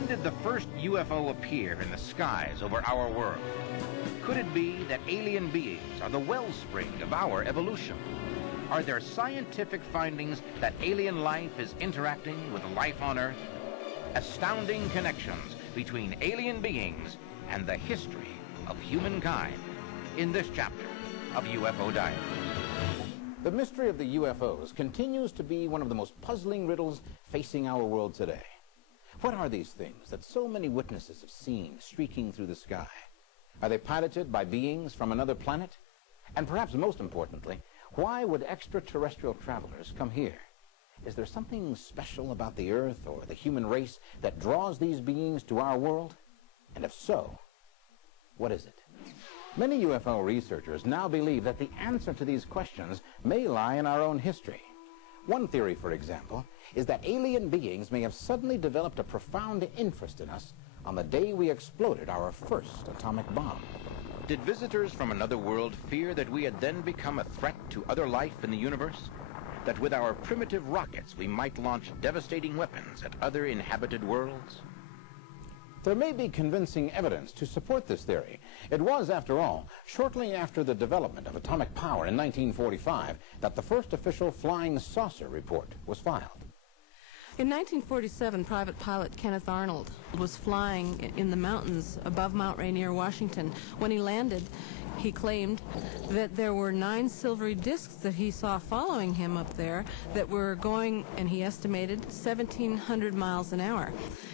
When did the first UFO appear in the skies over our world? Could it be that alien beings are the wellspring of our evolution? Are there scientific findings that alien life is interacting with life on Earth? Astounding connections between alien beings and the history of humankind in this chapter of UFO Diaries. The mystery of the UFOs continues to be one of the most puzzling riddles facing our world today. What are these things that so many witnesses have seen streaking through the sky? Are they piloted by beings from another planet? And perhaps most importantly, why would extraterrestrial travelers come here? Is there something special about the Earth or the human race that draws these beings to our world? And if so, what is it? Many UFO researchers now believe that the answer to these questions may lie in our own history. One theory, for example, is that alien beings may have suddenly developed a profound interest in us on the day we exploded our first atomic bomb. Did visitors from another world fear that we had then become a threat to other life in the universe? That with our primitive rockets we might launch devastating weapons at other inhabited worlds? There may be convincing evidence to support this theory. It was, after all, shortly after the development of atomic power in 1945 that the first official flying saucer report was filed. In 1947, private pilot Kenneth Arnold was flying in the mountains above Mount Rainier, Washington. When he landed, he claimed that there were 9 silvery discs that he saw following him up there that were going, and he estimated, 1,700 miles an hour.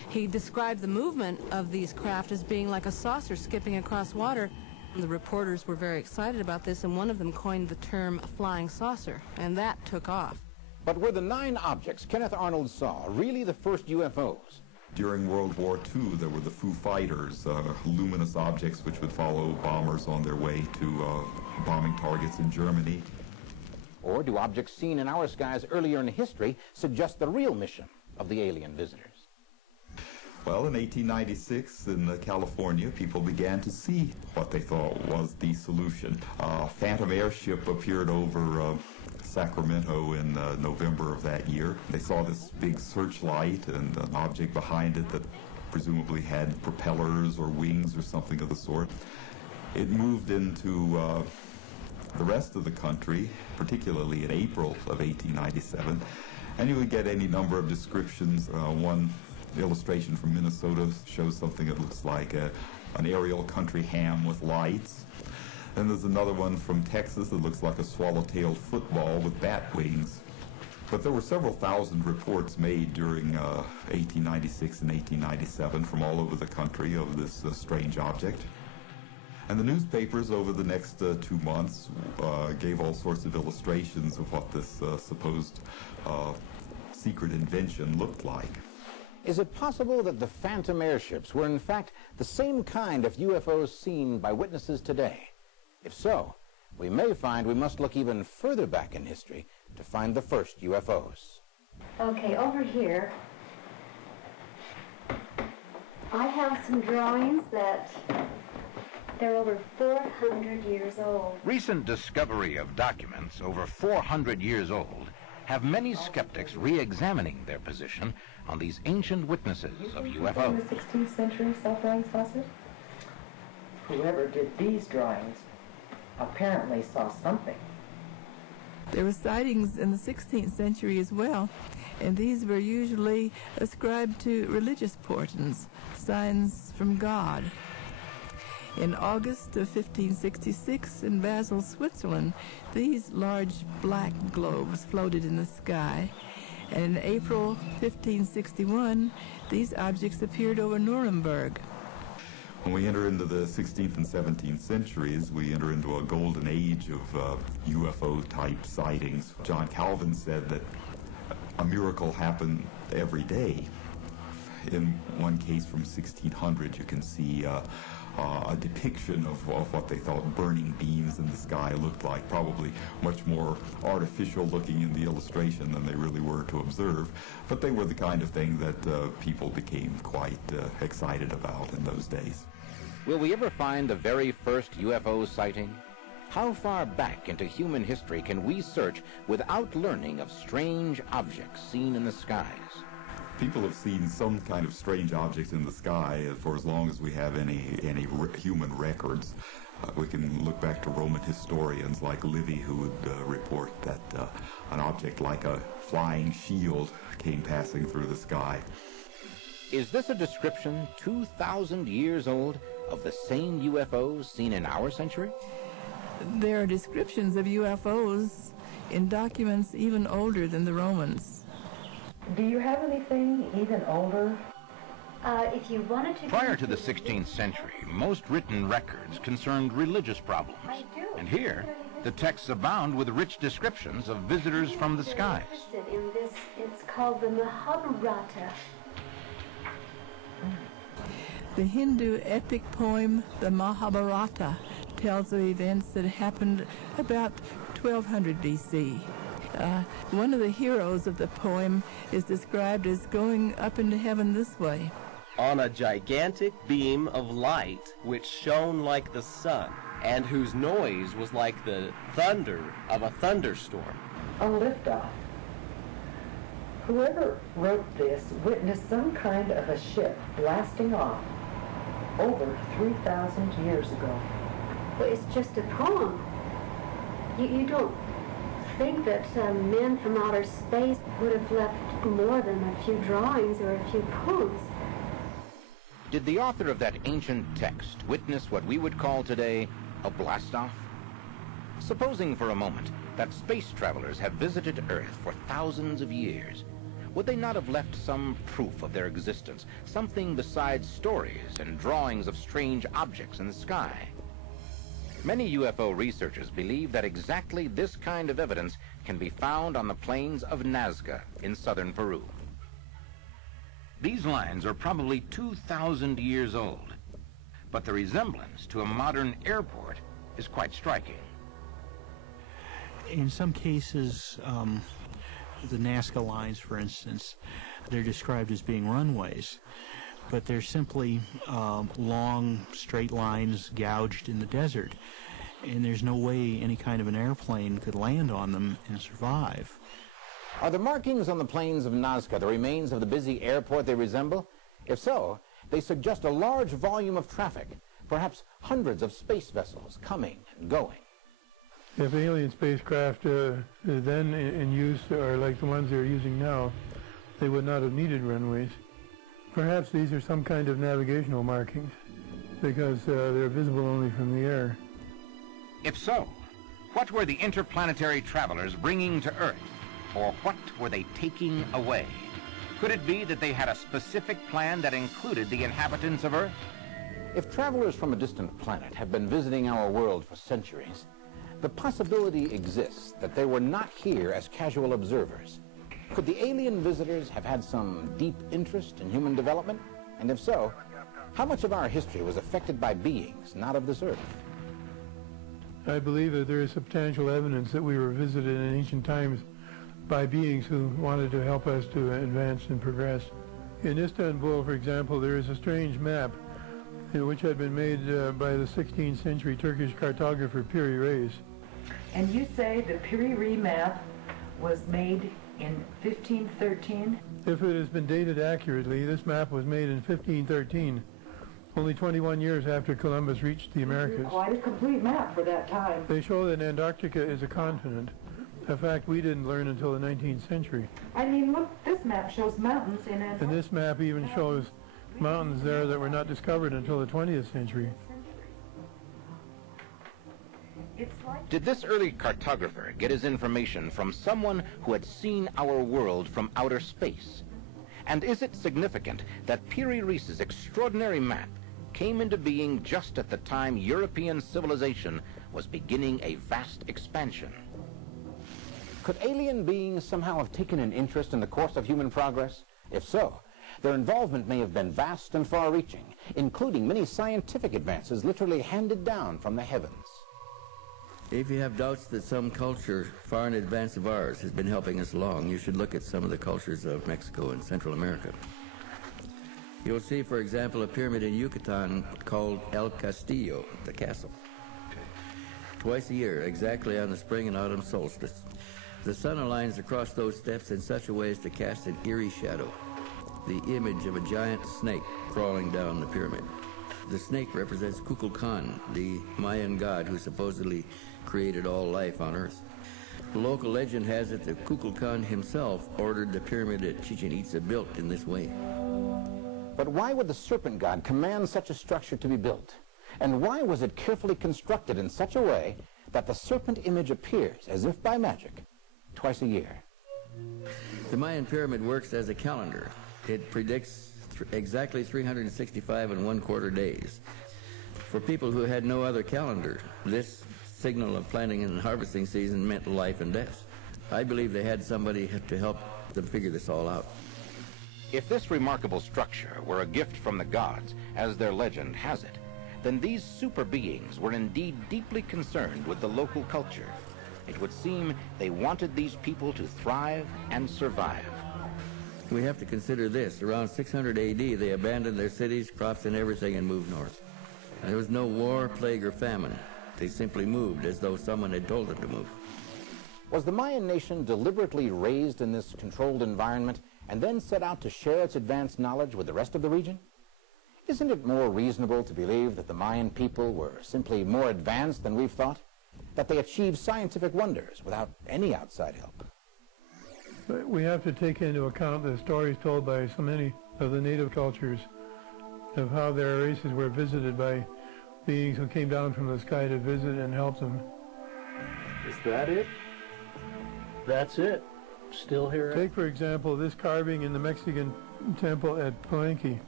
He described the movement of these craft as being like a saucer skipping across water. The reporters were very excited about this, and one of them coined the term flying saucer, and that took off. But were the 9 objects Kenneth Arnold saw really the first UFOs? During World War II, there were the Foo Fighters, luminous objects which would follow bombers on their way to bombing targets in Germany. Or do objects seen in our skies earlier in history suggest the real mission of the alien visitors? Well, in 1896 in California, people began to see what they thought was the solution. A phantom airship appeared over Sacramento in November of that year. They saw this big searchlight and an object behind it that presumably had propellers or wings or something of the sort. It moved into the rest of the country, particularly in April of 1897, and you would get any number of descriptions. One illustration from Minnesota shows something that looks like an aerial country ham with lights. Then there's another one from Texas that looks like a swallow-tailed football with bat wings. But there were several thousand reports made during 1896 and 1897 from all over the country of this strange object. And the newspapers over the next 2 months gave all sorts of illustrations of what this supposed secret invention looked like. Is it possible that the phantom airships were in fact the same kind of UFOs seen by witnesses today? If so, we may find we must look even further back in history to find the first UFOs. Okay, over here, I have some drawings that they're over 400 years old. Recent discovery of documents over 400 years old have many skeptics re-examining their position on these ancient witnesses of UFOs. In the 16th century self-flying saucer? Whoever did these drawings apparently saw something. There were sightings in the 16th century as well, and these were usually ascribed to religious portents, signs from God. In August of 1566 in Basel, Switzerland, these large black globes floated in the sky, and in April 1561, these objects appeared over Nuremberg. When we enter into the 16th and 17th centuries, we enter into a golden age of UFO-type sightings. John Calvin said that a miracle happened every day. In one case from 1600, you can see a depiction of what they thought burning beams in the sky looked like, probably much more artificial looking in the illustration than they really were to observe, but they were the kind of thing that people became quite excited about in those days. Will we ever find the very first UFO sighting? How far back into human history can we search without learning of strange objects seen in the skies? People have seen some kind of strange objects in the sky for as long as we have any human records. We can look back to Roman historians like Livy, who would report that an object like a flying shield came passing through the sky. Is this a description 2,000 years old of the same UFOs seen in our century? There are descriptions of UFOs in documents even older than the Romans. Do you have anything even older? If you wanted to... Prior to the 16th century, most written records concerned religious problems. I do. And here, the texts abound with rich descriptions of visitors from the skies. In this, it's called the Mahabharata. The Hindu epic poem, the Mahabharata, tells of events that happened about 1200 BC. One of the heroes of the poem is described as going up into heaven this way. On a gigantic beam of light which shone like the sun, and whose noise was like the thunder of a thunderstorm. A liftoff. Whoever wrote this witnessed some kind of a ship blasting off over 3,000 years ago. Well, it's just a poem. You don't think that men from outer space would have left more than a few drawings or a few poems. Did the author of that ancient text witness what we would call today a blastoff? Supposing for a moment that space travelers have visited Earth for thousands of years, would they not have left some proof of their existence, something besides stories and drawings of strange objects in the sky? Many UFO researchers believe that exactly this kind of evidence can be found on the plains of Nazca in southern Peru. These lines are probably 2,000 years old, but the resemblance to a modern airport is quite striking. In some cases, the Nazca lines, for instance, they're described as being runways, but they're simply long, straight lines gouged in the desert, and there's no way any kind of an airplane could land on them and survive. Are the markings on the plains of Nazca the remains of the busy airport they resemble? If so, they suggest a large volume of traffic, perhaps hundreds of space vessels coming and going. If alien spacecraft then in use are like the ones they're using now, they would not have needed runways. Perhaps these are some kind of navigational markings, because they're visible only from the air. If so, what were the interplanetary travelers bringing to Earth? Or what were they taking away? Could it be that they had a specific plan that included the inhabitants of Earth? If travelers from a distant planet have been visiting our world for centuries, the possibility exists that they were not here as casual observers. Could the alien visitors have had some deep interest in human development? And if so, how much of our history was affected by beings not of this Earth? I believe that there is substantial evidence that we were visited in ancient times by beings who wanted to help us to advance and progress. In Istanbul, for example, there is a strange map which had been made by the 16th century Turkish cartographer Petra and Chichen Itza. And you say the Petra map was made in 1513? If it has been dated accurately, this map was made in 1513, only 21 years after Columbus reached the Americas. Quite a complete map for that time. They show that Antarctica is a continent, a fact we didn't learn until the 19th century. I mean, look, this map shows mountains in Antarctica. And this map even shows mountains there that were not discovered until the 20th century. Did this early cartographer get his information from someone who had seen our world from outer space? And is it significant that Petra-Reis's extraordinary map came into being just at the time European civilization was beginning a vast expansion? Could alien beings somehow have taken an interest in the course of human progress? If so, their involvement may have been vast and far-reaching, including many scientific advances literally handed down from the heavens. If you have doubts that some culture far in advance of ours has been helping us along, you should look at some of the cultures of Mexico and Central America. You'll see, for example, a pyramid in Yucatan called El Castillo, the castle. Twice a year, exactly on the spring and autumn solstice, the sun aligns across those steps in such a way as to cast an eerie shadow. the image of a giant snake crawling down the pyramid. The snake represents Kukulkan, the Mayan god who supposedly created all life on Earth. Local legend has it that Kukulkan himself ordered the pyramid at Chichen Itza built in this way. But why would the serpent god command such a structure to be built? And why was it carefully constructed in such a way that the serpent image appears, as if by magic, twice a year? The Mayan pyramid works as a calendar. It predicts exactly 365 1/4 days. For people who had no other calendar, this signal of planting and harvesting season meant life and death. I believe they had somebody to help them figure this all out. If this remarkable structure were a gift from the gods, as their legend has it, then these super beings were indeed deeply concerned with the local culture. It would seem they wanted these people to thrive and survive. We have to consider this. Around 600 AD, they abandoned their cities, crops, and everything and moved north. And there was no war, plague, or famine. They simply moved as though someone had told them to move. Was the Mayan nation deliberately raised in this controlled environment and then set out to share its advanced knowledge with the rest of the region? Isn't it more reasonable to believe that the Mayan people were simply more advanced than we've thought? That they achieved scientific wonders without any outside help? But we have to take into account the stories told by so many of the native cultures of how their races were visited by beings who came down from the sky to visit and help them. Is that it? That's it. Still here. Take, for example, this carving in the Mexican temple at Palenque.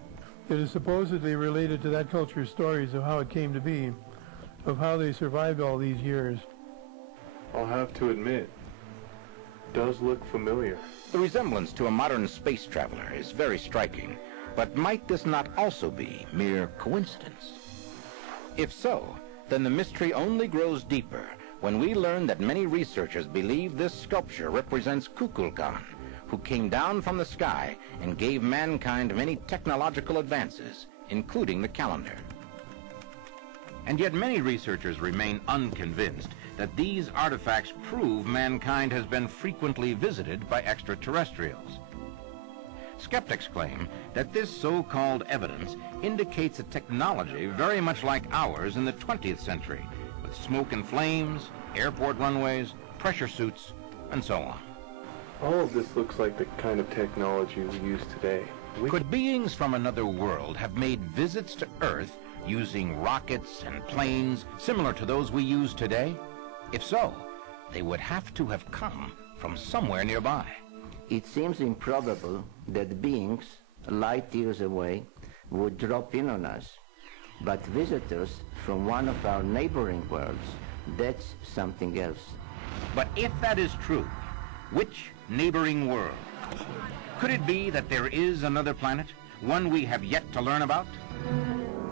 It is supposedly related to that culture's stories of how it came to be, of how they survived all these years. I'll have to admit, it does look familiar. The resemblance to a modern space traveler is very striking, but might this not also be mere coincidence? If so, then the mystery only grows deeper when we learn that many researchers believe this sculpture represents Kukulkan, who came down from the sky and gave mankind many technological advances, including the calendar. And yet many researchers remain unconvinced that these artifacts prove mankind has been frequently visited by extraterrestrials. Skeptics claim that this so-called evidence indicates a technology very much like ours in the 20th century, with smoke and flames, airport runways, pressure suits, and so on. All of this looks like the kind of technology we use today. Could beings from another world have made visits to Earth using rockets and planes similar to those we use today? If so, they would have to have come from somewhere nearby. It seems improbable that beings light years away would drop in on us, but visitors from one of our neighboring worlds, that's something else. But if that is true, which neighboring world? Could it be that there is another planet, one we have yet to learn about?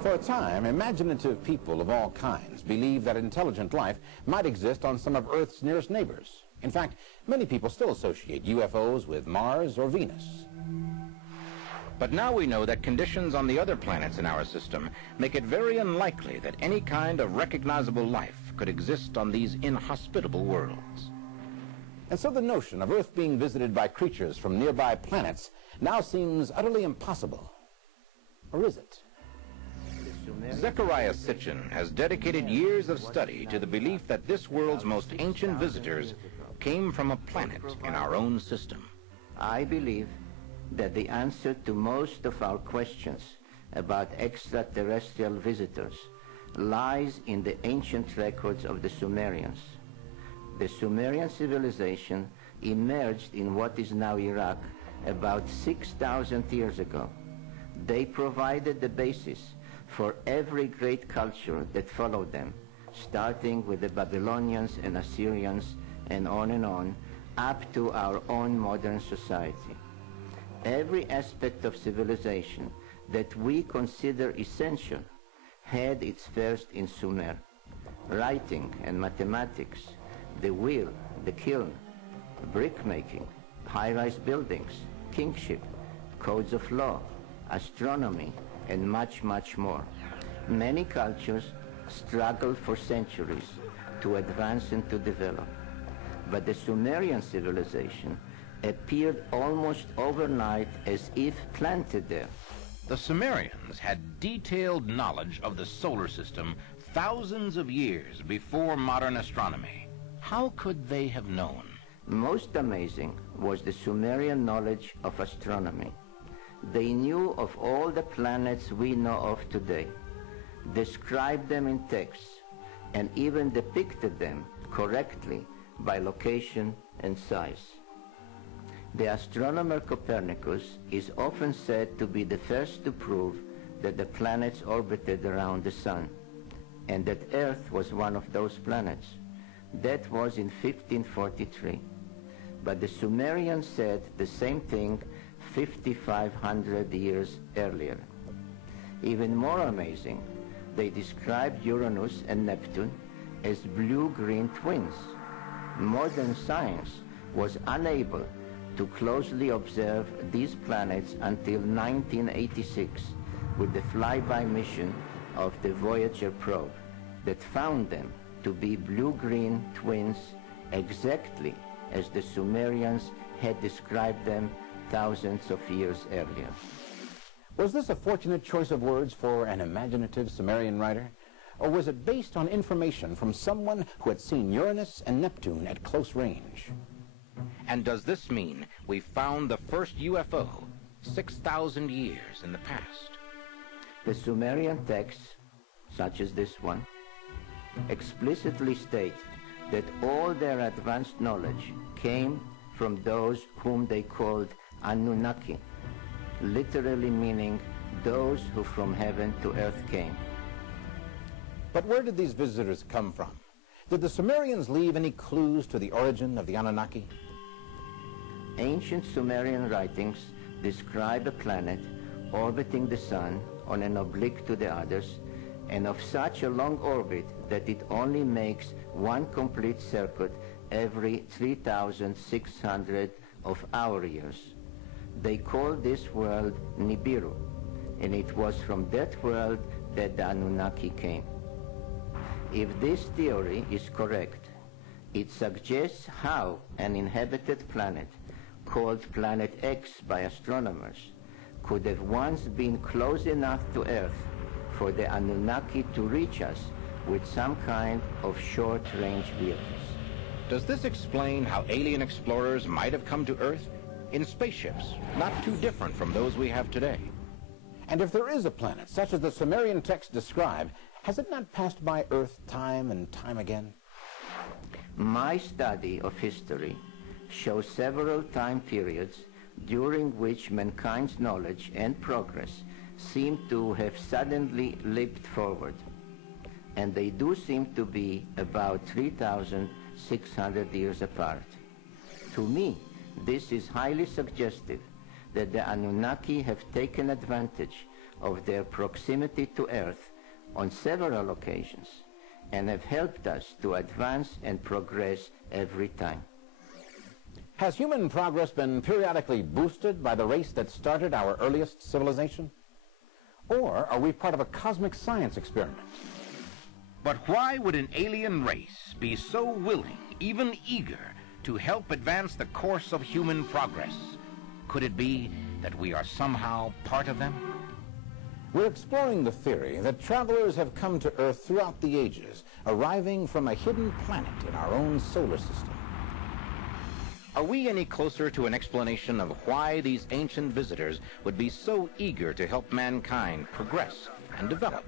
For a time, imaginative people of all kinds believed that intelligent life might exist on some of Earth's nearest neighbors. In fact, many people still associate UFOs with Mars or Venus. But now we know that conditions on the other planets in our system make it very unlikely that any kind of recognizable life could exist on these inhospitable worlds. And so the notion of Earth being visited by creatures from nearby planets now seems utterly impossible. Or is it? Zecharia Sitchin has dedicated years of study to the belief that this world's most ancient visitors came from a planet in our own system. I believe that the answer to most of our questions about extraterrestrial visitors lies in the ancient records of the Sumerians. The Sumerian civilization emerged in what is now Iraq about 6,000 years ago. They provided the basis for every great culture that followed them, starting with the Babylonians and Assyrians and on, up to our own modern society. Every aspect of civilization that we consider essential had its first in Sumer. Writing and mathematics, the wheel, the kiln, brick-making, high-rise buildings, kingship, codes of law, astronomy, and much, much more. Many cultures struggled for centuries to advance and to develop. But the Sumerian civilization appeared almost overnight as if planted there. The Sumerians had detailed knowledge of the solar system thousands of years before modern astronomy. How could they have known? Most amazing was the Sumerian knowledge of astronomy. They knew of all the planets we know of today, described them in texts, and even depicted them correctly by location and size. The astronomer Copernicus is often said to be the first to prove that the planets orbited around the sun, and that Earth was one of those planets. That was in 1543. But the Sumerians said the same thing 5,500 years earlier. Even more amazing, they described Uranus and Neptune as blue-green twins. Modern science was unable to closely observe these planets until 1986 with the flyby mission of the Voyager probe that found them to be blue-green twins exactly as the Sumerians had described them thousands of years earlier. Was this a fortunate choice of words for an imaginative Sumerian writer? Or was it based on information from someone who had seen Uranus and Neptune at close range? And does this mean we found the first UFO 6,000 years in the past? The Sumerian texts, such as this one, explicitly state that all their advanced knowledge came from those whom they called Anunnaki, literally meaning those who from heaven to earth came. But where did these visitors come from? Did the Sumerians leave any clues to the origin of the Anunnaki? Ancient Sumerian writings describe a planet orbiting the sun on an oblique to the others, and of such a long orbit that it only makes one complete circuit every 3,600 of our years. They call this world Nibiru, and it was from that world that the Anunnaki came. If this theory is correct, it suggests how an inhabited planet, called Planet X by astronomers, could have once been close enough to Earth for the Anunnaki to reach us with some kind of short-range vehicles. Does this explain how alien explorers might have come to Earth in spaceships, not too different from those we have today? And if there is a planet such as the Sumerian texts describe, has it not passed by Earth time and time again? My study of history shows several time periods during which mankind's knowledge and progress seem to have suddenly leaped forward. And they do seem to be about 3,600 years apart. To me, this is highly suggestive that the Anunnaki have taken advantage of their proximity to Earth on several occasions and have helped us to advance and progress every time. Has human progress been periodically boosted by the race that started our earliest civilization? Or are we part of a cosmic science experiment? But why would an alien race be so willing, even eager, to help advance the course of human progress? Could it be that we are somehow part of them? We're exploring the theory that travelers have come to Earth throughout the ages, arriving from a hidden planet in our own solar system. Are we any closer to an explanation of why these ancient visitors would be so eager to help mankind progress and develop?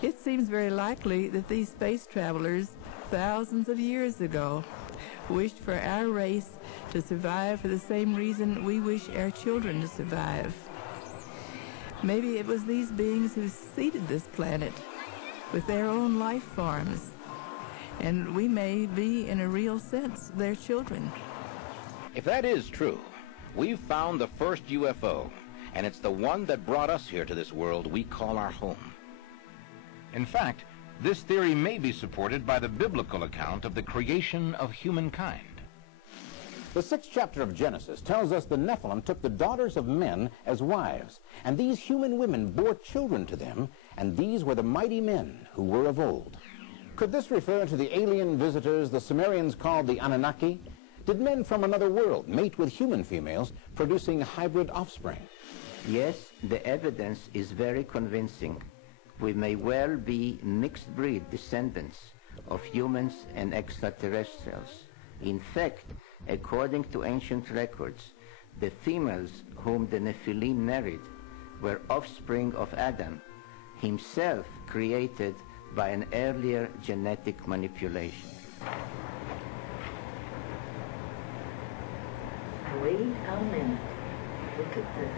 It seems very likely that these space travelers, thousands of years ago, wished for our race to survive for the same reason we wish our children to survive. Maybe it was these beings who seeded this planet with their own life forms, and we may be, in a real sense, their children. If that is true, we've found the first UFO, and it's the one that brought us here to this world we call our home. In fact, this theory may be supported by the biblical account of the creation of humankind. The 6th chapter of Genesis tells us the Nephilim took the daughters of men as wives, and these human women bore children to them, and these were the mighty men who were of old. Could this refer to the alien visitors the Sumerians called the Anunnaki? Did men from another world mate with human females, producing hybrid offspring? Yes, the evidence is very convincing. We may well be mixed breed descendants of humans and extraterrestrials. In fact, according to ancient records, the females whom the Nephilim married were offspring of Adam, himself created by an earlier genetic manipulation. Wait a minute. Look at this.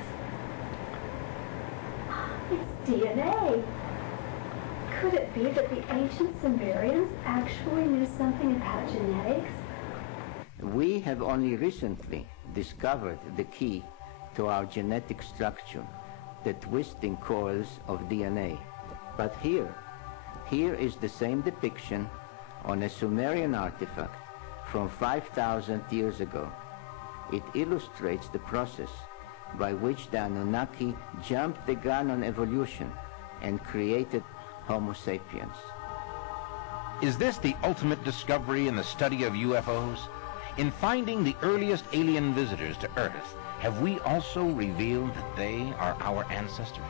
It's DNA. Could it be that the ancient Sumerians actually knew something about genetics? We have only recently discovered the key to our genetic structure, the twisting coils of DNA. But here is the same depiction on a Sumerian artifact from 5,000 years ago. It illustrates the process by which the Anunnaki jumped the gun on evolution and created Homo sapiens. Is this the ultimate discovery in the study of UFOs? In finding the earliest alien visitors to Earth, have we also revealed that they are our ancestors?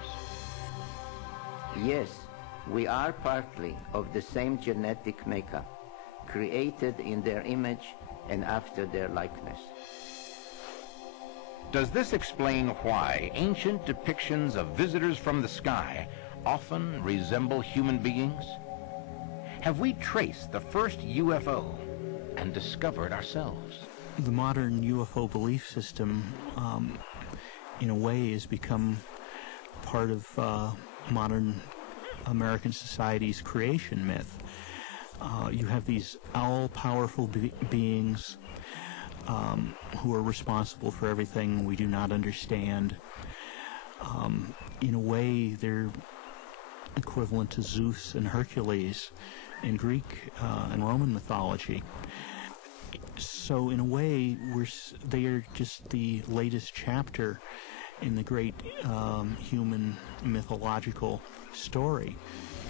Yes, we are partly of the same genetic makeup, created in their image and after their likeness. Does this explain why ancient depictions of visitors from the sky often resemble human beings? Have we traced the first UFO and discovered ourselves? The modern UFO belief system, in a way, has become part of modern American society's creation myth. You have these all-powerful beings who are responsible for everything we do not understand. In a way, they're equivalent to Zeus and Hercules in Greek and Roman mythology. So in a way, they are just the latest chapter in the great human mythological story.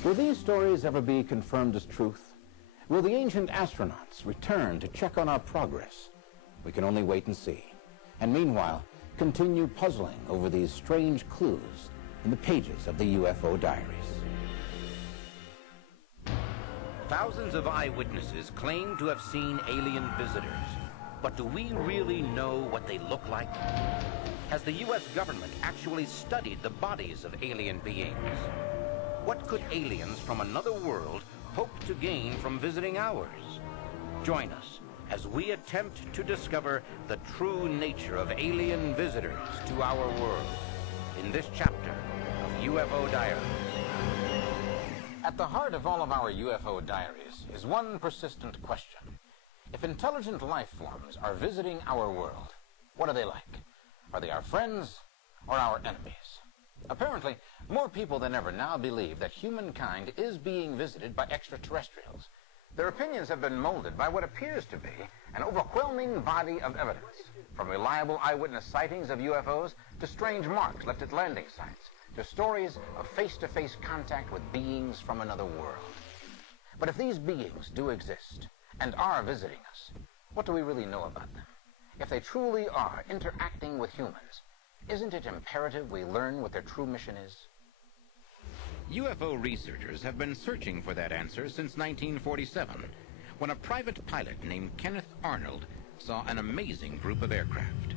Will these stories ever be confirmed as truth? Will the ancient astronauts return to check on our progress? We can only wait and see. And meanwhile, continue puzzling over these strange clues in the pages of the UFO diaries. Thousands of eyewitnesses claim to have seen alien visitors. But do we really know what they look like? Has the U.S. government actually studied the bodies of alien beings? What could aliens from another world hope to gain from visiting ours? Join us as we attempt to discover the true nature of alien visitors to our world in this chapter of UFO Diaries. At the heart of all of our UFO diaries is one persistent question. If intelligent life forms are visiting our world, what are they like? Are they our friends or our enemies? Apparently, more people than ever now believe that humankind is being visited by extraterrestrials. Their opinions have been molded by what appears to be an overwhelming body of evidence, from reliable eyewitness sightings of UFOs to strange marks left at landing sites, to stories of face-to-face contact with beings from another world. But if these beings do exist and are visiting us, what do we really know about them? If they truly are interacting with humans, isn't it imperative we learn what their true mission is? UFO researchers have been searching for that answer since 1947, when a private pilot named Kenneth Arnold saw an amazing group of aircraft.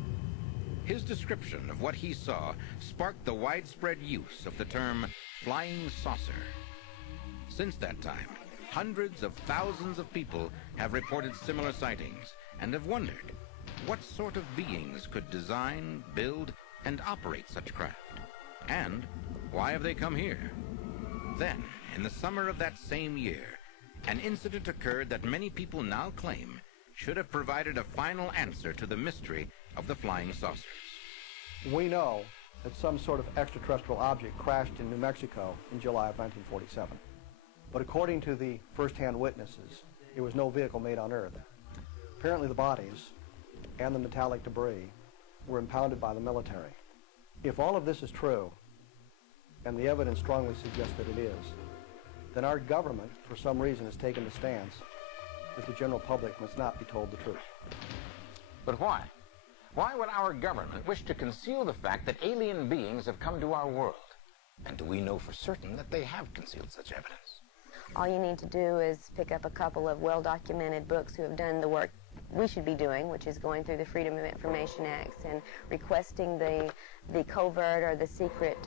His description of what he saw sparked the widespread use of the term flying saucer. Since that time, hundreds of thousands of people have reported similar sightings and have wondered what sort of beings could design, build, and operate such craft. And why have they come here? Then, in the summer of that same year, an incident occurred that many people now claim should have provided a final answer to the mystery of the flying saucers. We know that some sort of extraterrestrial object crashed in New Mexico in July of 1947. But according to the first-hand witnesses, it was no vehicle made on Earth. Apparently the bodies and the metallic debris were impounded by the military. If all of this is true, and the evidence strongly suggests that it is, then our government, for some reason, has taken the stance that the general public must not be told the truth. But why? Why would our government wish to conceal the fact that alien beings have come to our world? And do we know for certain that they have concealed such evidence? All you need to do is pick up a couple of well-documented books who have done the work we should be doing, which is going through the Freedom of Information Acts and requesting the covert or the secret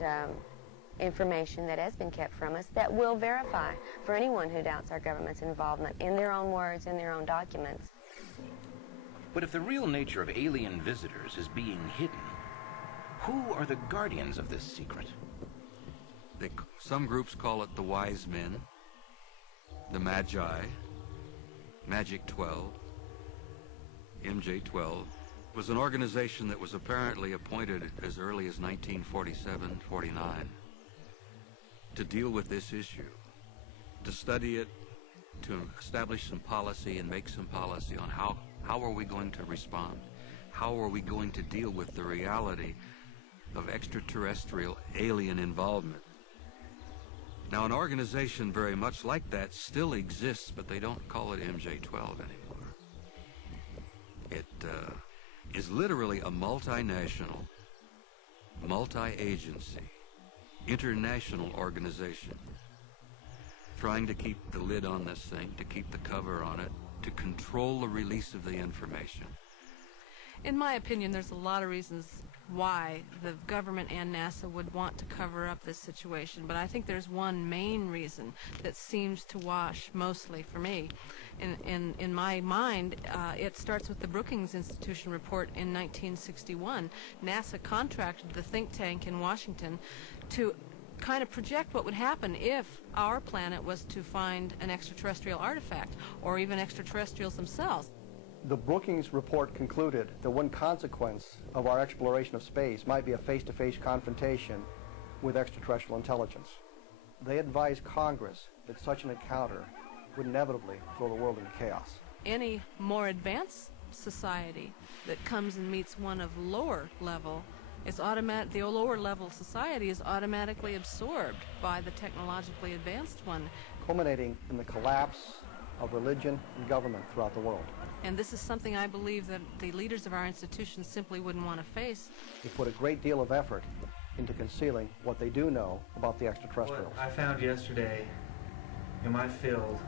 information that has been kept from us that will verify for anyone who doubts our government's involvement in their own words, in their own documents. But if the real nature of alien visitors is being hidden, who are the guardians of this secret? Some groups call it the Wise Men, the Magi, Magic 12, MJ-12. Was an organization that was apparently appointed as early as 1947-49 to deal with this issue, to study it, to establish some policy and make some policy on how are we going to respond, how are we going to deal with the reality of extraterrestrial alien involvement. Now, an organization very much like that still exists, but they don't call it MJ-12 anymore. It is literally a multinational, multi-agency, international organization trying to keep the lid on this thing, to keep the cover on it, to control the release of the information. In my opinion, there's a lot of reasons why the government and NASA would want to cover up this situation, but I think there's one main reason that seems to wash mostly for me. In my mind, it starts with the Brookings Institution report in 1961. NASA contracted the think tank in Washington to kind of project what would happen if our planet was to find an extraterrestrial artifact, or even extraterrestrials themselves. The Brookings report concluded that one consequence of our exploration of space might be a face-to-face confrontation with extraterrestrial intelligence. They advised Congress that such an encounter would inevitably throw the world into chaos. Any more advanced society that comes and meets one of lower level is the lower level society is automatically absorbed by the technologically advanced one, culminating in the collapse of religion and government throughout the world. And this is something I believe that the leaders of our institutions simply wouldn't want to face. They put a great deal of effort into concealing what they do know about the extraterrestrials. What I found yesterday in my field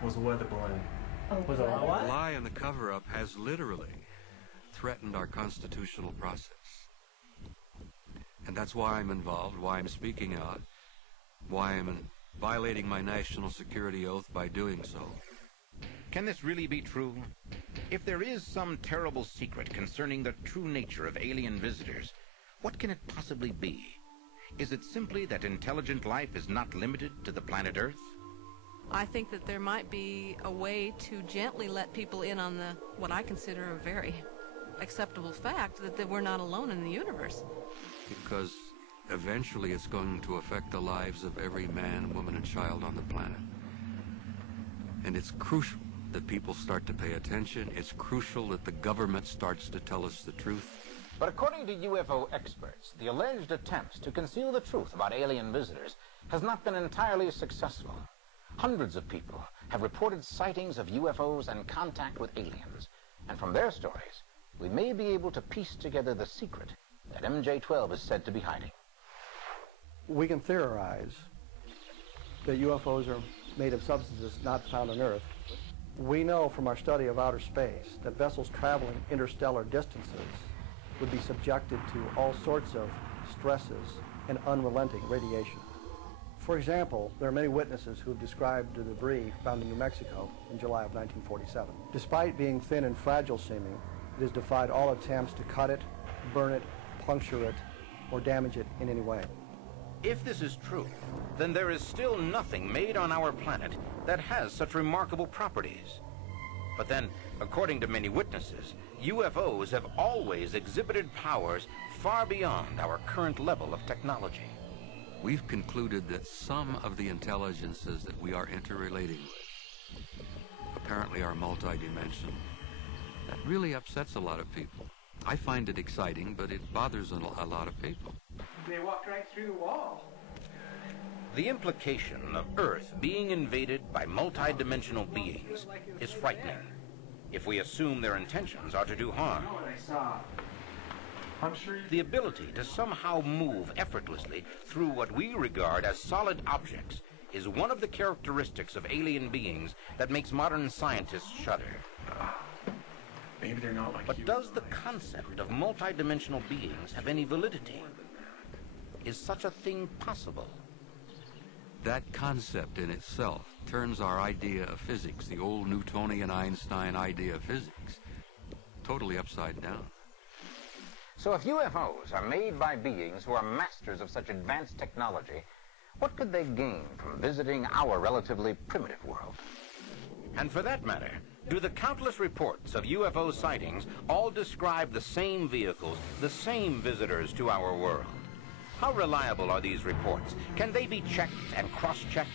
was a weather balloon. Was a what? The lie and the cover-up has literally threatened our constitutional process. And that's why I'm involved, why I'm speaking out, why I'm violating my national security oath by doing so. Can this really be true? If there is some terrible secret concerning the true nature of alien visitors, what can it possibly be? Is it simply that intelligent life is not limited to the planet Earth? I think that there might be a way to gently let people in on what I consider a very acceptable fact, that we're not alone in the universe. Because eventually it's going to affect the lives of every man, woman, and child on the planet. And it's crucial that people start to pay attention. It's crucial that the government starts to tell us the truth. But according to UFO experts, the alleged attempts to conceal the truth about alien visitors has not been entirely successful. Hundreds of people have reported sightings of UFOs and contact with aliens. And from their stories, we may be able to piece together the secret that MJ-12 is said to be hiding. We can theorize that UFOs are made of substances not found on Earth. We know from our study of outer space that vessels traveling interstellar distances would be subjected to all sorts of stresses and unrelenting radiation. For example, there are many witnesses who have described the debris found in New Mexico in July of 1947. Despite being thin and fragile seeming, it has defied all attempts to cut it, burn it, puncture it, or damage it in any way. If this is true, then there is still nothing made on our planet that has such remarkable properties. But then, according to many witnesses, UFOs have always exhibited powers far beyond our current level of technology. We've concluded that some of the intelligences that we are interrelating with apparently are multidimensional. That really upsets a lot of people. I find it exciting, but it bothers a lot of people. They walked right through the wall. The implication of Earth being invaded by multi-dimensional beings is frightening, if we assume their intentions are to do harm. The ability to somehow move effortlessly through what we regard as solid objects is one of the characteristics of alien beings that makes modern scientists shudder. Maybe they're not like But does the concept of multi-dimensional beings have any validity? Is such a thing possible? That concept in itself turns our idea of physics, the old Newtonian Einstein idea of physics, totally upside down. So if UFOs are made by beings who are masters of such advanced technology, what could they gain from visiting our relatively primitive world? And for that matter, do the countless reports of UFO sightings all describe the same vehicles, the same visitors to our world? How reliable are these reports? Can they be checked and cross-checked?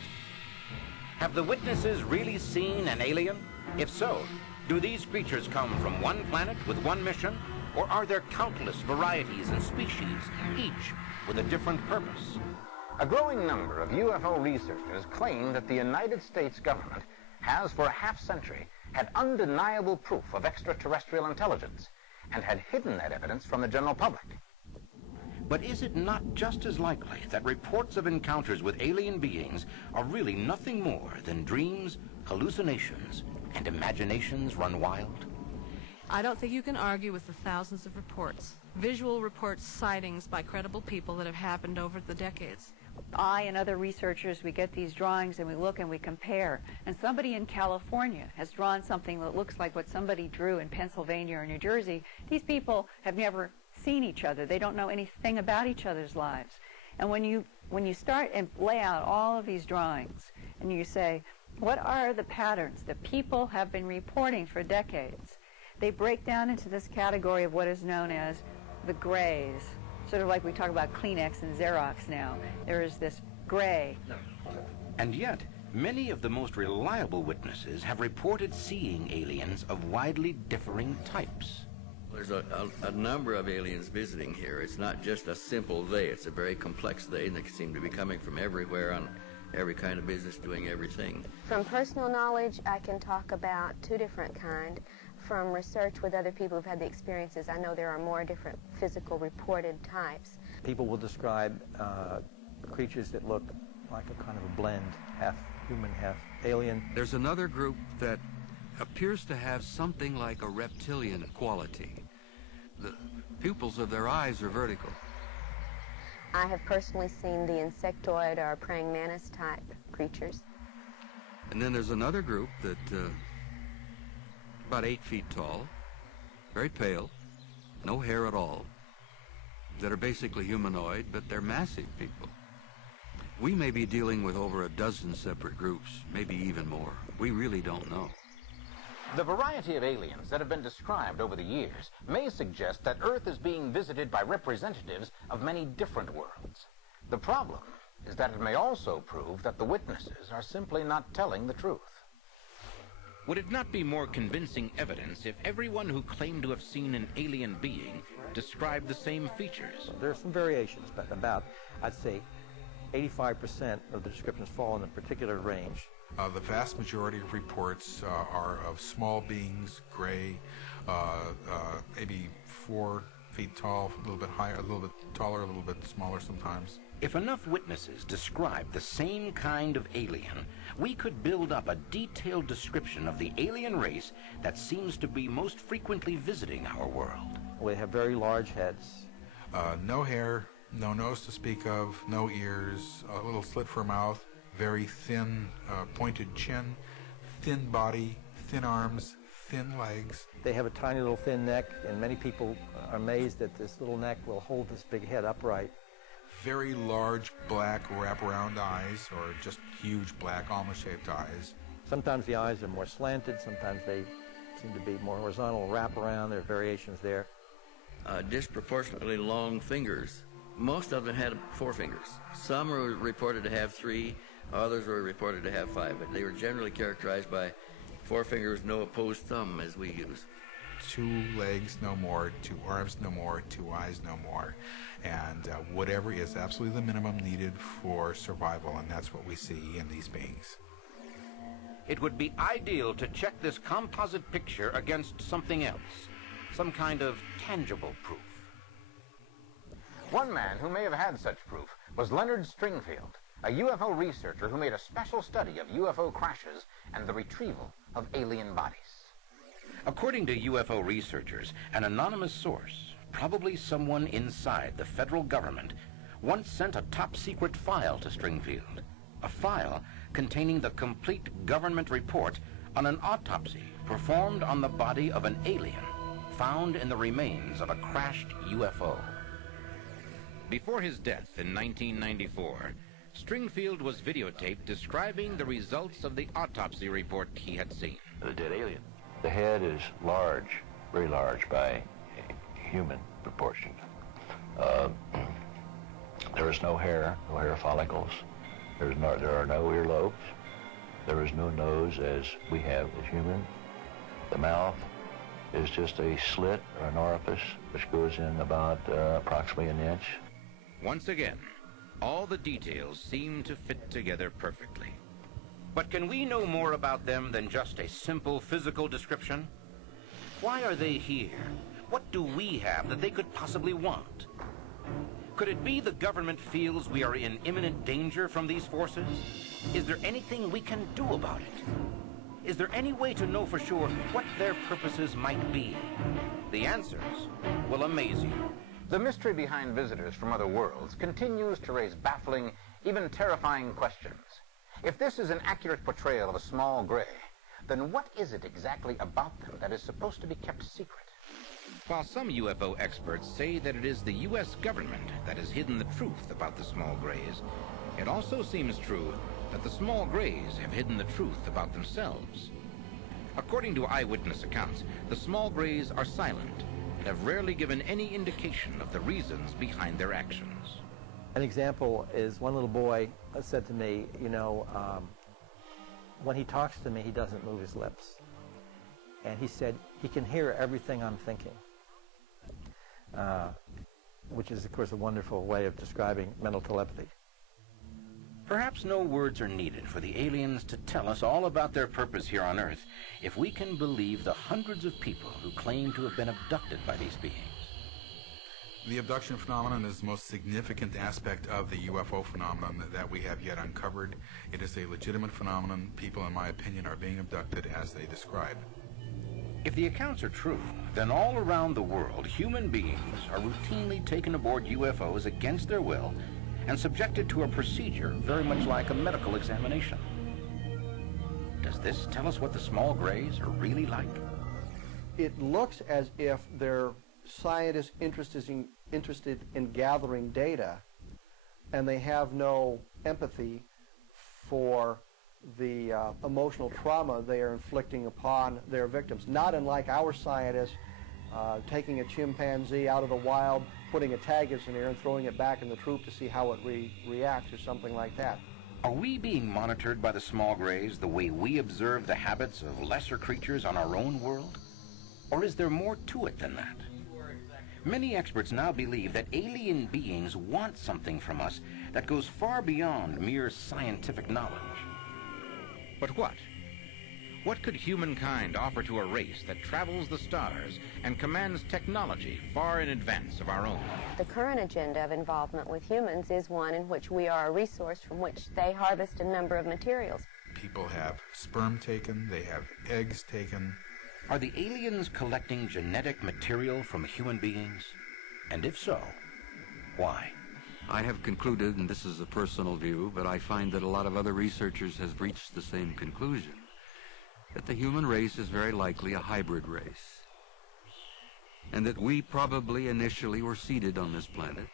Have the witnesses really seen an alien? If so, do these creatures come from one planet with one mission? Or are there countless varieties and species, each with a different purpose? A growing number of UFO researchers claim that the United States government has for a half-century had undeniable proof of extraterrestrial intelligence and had hidden that evidence from the general public. But is it not just as likely that reports of encounters with alien beings are really nothing more than dreams, hallucinations, and imaginations run wild? I don't think you can argue with the thousands of reports, visual reports, sightings by credible people that have happened over the decades. I and other researchers, we get these drawings and we look and we compare. And somebody in California has drawn something that looks like what somebody drew in Pennsylvania or New Jersey. These people have never seen each other. They don't know anything about each other's lives. And when you start and lay out all of these drawings and you say, what are the patterns that people have been reporting for decades? They break down into this category of what is known as the grays. Sort of like we talk about Kleenex and Xerox now. There is this gray. And yet, many of the most reliable witnesses have reported seeing aliens of widely differing types. There's a number of aliens visiting here. It's not just a simple they. It's a very complex they, and they seem to be coming from everywhere on every kind of business, doing everything. From personal knowledge, I can talk about two different kinds. From research with other people who've had the experiences, I know there are more different physical reported types. People will describe creatures that look like a kind of a blend, half human, half alien. There's another group that appears to have something like a reptilian quality. The pupils of their eyes are vertical. I have personally seen the insectoid or praying mantis type creatures. And then there's another group that about 8 feet tall, very pale, no hair at all, that are basically humanoid, but they're massive people. We may be dealing with over a dozen separate groups, maybe even more. We really don't know. The variety of aliens that have been described over the years may suggest that Earth is being visited by representatives of many different worlds. The problem is that it may also prove that the witnesses are simply not telling the truth. Would it not be more convincing evidence if everyone who claimed to have seen an alien being described the same features? There are some variations, but about, I'd say, 85% of the descriptions fall in a particular range. The vast majority of reports are of small beings, gray, maybe 4 feet tall, a little bit higher, a little bit taller, a little bit smaller sometimes. If enough witnesses describe the same kind of alien, we could build up a detailed description of the alien race that seems to be most frequently visiting our world. They have very large heads. No hair, no nose to speak of, no ears, a little slit for a mouth, very thin, pointed chin, thin body, thin arms, thin legs. They have a tiny little thin neck, and many people are amazed that this little neck will hold this big head upright. Very large black wraparound eyes, or just huge black almond-shaped eyes. Sometimes the eyes are more slanted, sometimes they seem to be more horizontal, wrap around. There are variations there. Disproportionately long fingers. Most of them had 4 fingers. Some were reported to have 3, others were reported to have 5, but they were generally characterized by 4 fingers, no opposed thumb, as we use. 2 legs, no more. 2 arms, no more. 2 eyes, no more. and whatever is absolutely the minimum needed for survival, and that's what we see in these beings. It would be ideal to check this composite picture against something else, some kind of tangible proof. One man who may have had such proof was Leonard Stringfield, a UFO researcher who made a special study of UFO crashes and the retrieval of alien bodies. According to UFO researchers, an anonymous source, probably someone inside the federal government, once sent a top-secret file to Stringfield, a file containing the complete government report on an autopsy performed on the body of an alien found in the remains of a crashed UFO. Before his death in 1994, Stringfield was videotaped describing the results of the autopsy report he had seen. The dead alien. The head is large, very large by human proportions. There is no hair follicles. There are no earlobes. There is no nose as we have as humans. The mouth is just a slit or an orifice which goes in about approximately an inch. Once again, all the details seem to fit together perfectly. But can we know more about them than just a simple physical description? Why are they here? What do we have that they could possibly want? Could it be the government feels we are in imminent danger from these forces? Is there anything we can do about it? Is there any way to know for sure what their purposes might be? The answers will amaze you. The mystery behind visitors from other worlds continues to raise baffling, even terrifying questions. If this is an accurate portrayal of a small gray, then what is it exactly about them that is supposed to be kept secret? While some UFO experts say that it is the U.S. government that has hidden the truth about the small grays, it also seems true that the small grays have hidden the truth about themselves. According to eyewitness accounts, the small grays are silent and have rarely given any indication of the reasons behind their actions. An example is one little boy said to me, when he talks to me, he doesn't move his lips. And he said he can hear everything I'm thinking, which is, of course, a wonderful way of describing mental telepathy. Perhaps no words are needed for the aliens to tell us all about their purpose here on Earth if we can believe the hundreds of people who claim to have been abducted by these beings. The abduction phenomenon is the most significant aspect of the UFO phenomenon that we have yet uncovered. It is a legitimate phenomenon. People, in my opinion, are being abducted as they describe. If the accounts are true, then all around the world, human beings are routinely taken aboard UFOs against their will and subjected to a procedure very much like a medical examination. Does this tell us what the small grays are really like? It looks as if they're scientists interested in gathering data, and they have no empathy for the emotional trauma they are inflicting upon their victims. Not unlike our scientists taking a chimpanzee out of the wild, putting a tag in there and throwing it back in the troop to see how it reacts or something like that. Are we being monitored by the small grays the way we observe the habits of lesser creatures on our own world? Or is there more to it than that? Many experts now believe that alien beings want something from us that goes far beyond mere scientific knowledge. But what? What could humankind offer to a race that travels the stars and commands technology far in advance of our own? The current agenda of involvement with humans is one in which we are a resource from which they harvest a number of materials. People have sperm taken, they have eggs taken. Are the aliens collecting genetic material from human beings? And if so, why? I have concluded, and this is a personal view, but I find that a lot of other researchers have reached the same conclusion, that the human race is very likely a hybrid race, and that we probably initially were seeded on this planet,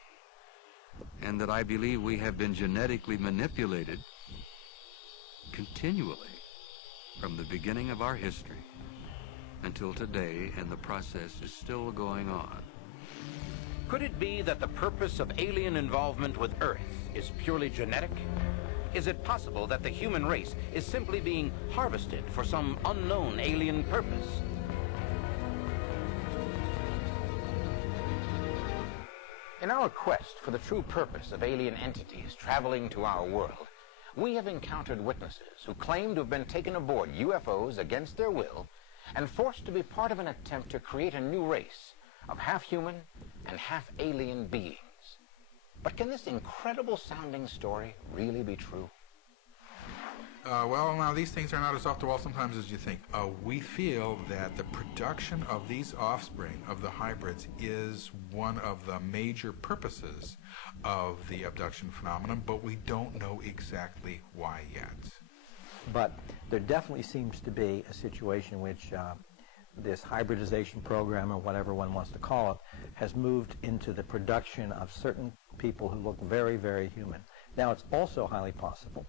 and that I believe we have been genetically manipulated continually from the beginning of our history until today, and the process is still going on. Could it be that the purpose of alien involvement with Earth is purely genetic? Is it possible that the human race is simply being harvested for some unknown alien purpose? In our quest for the true purpose of alien entities traveling to our world, we have encountered witnesses who claim to have been taken aboard UFOs against their will and forced to be part of an attempt to create a new race of half-human and half-alien beings. But can this incredible sounding story really be true? Well, now these things are not as off the wall sometimes as you think. We feel that the production of these offspring, of the hybrids, is one of the major purposes of the abduction phenomenon, but we don't know exactly why yet. But there definitely seems to be a situation in which this hybridization program, or whatever one wants to call it, has moved into the production of certain people who look very, very human. Now, it's also highly possible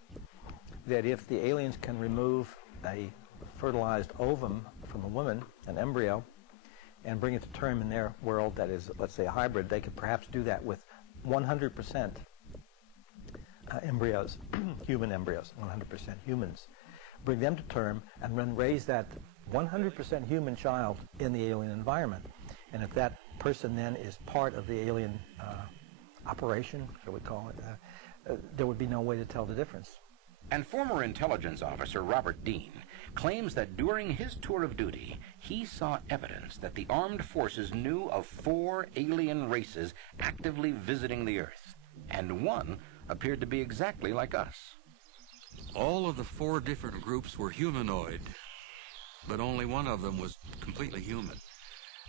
that if the aliens can remove a fertilized ovum from a woman, an embryo, and bring it to term in their world that is, let's say, a hybrid, they could perhaps do that with 100% embryos, human embryos, 100% humans. Bring them to term and then raise that 100% human child in the alien environment. And if that person then is part of the alien operation, shall we call it, there would be no way to tell the difference. And former intelligence officer Robert Dean claims that during his tour of duty, he saw evidence that the armed forces knew of 4 alien races actively visiting the Earth, and one appeared to be exactly like us. All of the 4 different groups were humanoid, but only one of them was completely human.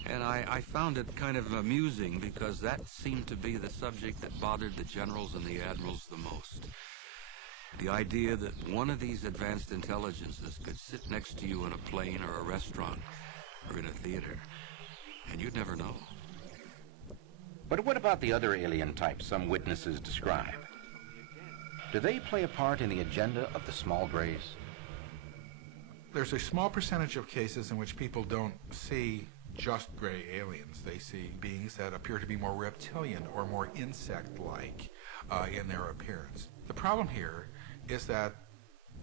And I found it kind of amusing because that seemed to be the subject that bothered the generals and the admirals the most. The idea that one of these advanced intelligences could sit next to you in a plane or a restaurant or in a theater, and you'd never know. But what about the other alien types some witnesses describe? Do they play a part in the agenda of the small grays? There's a small percentage of cases in which people don't see just gray aliens. They see beings that appear to be more reptilian or more insect-like in their appearance. The problem here is that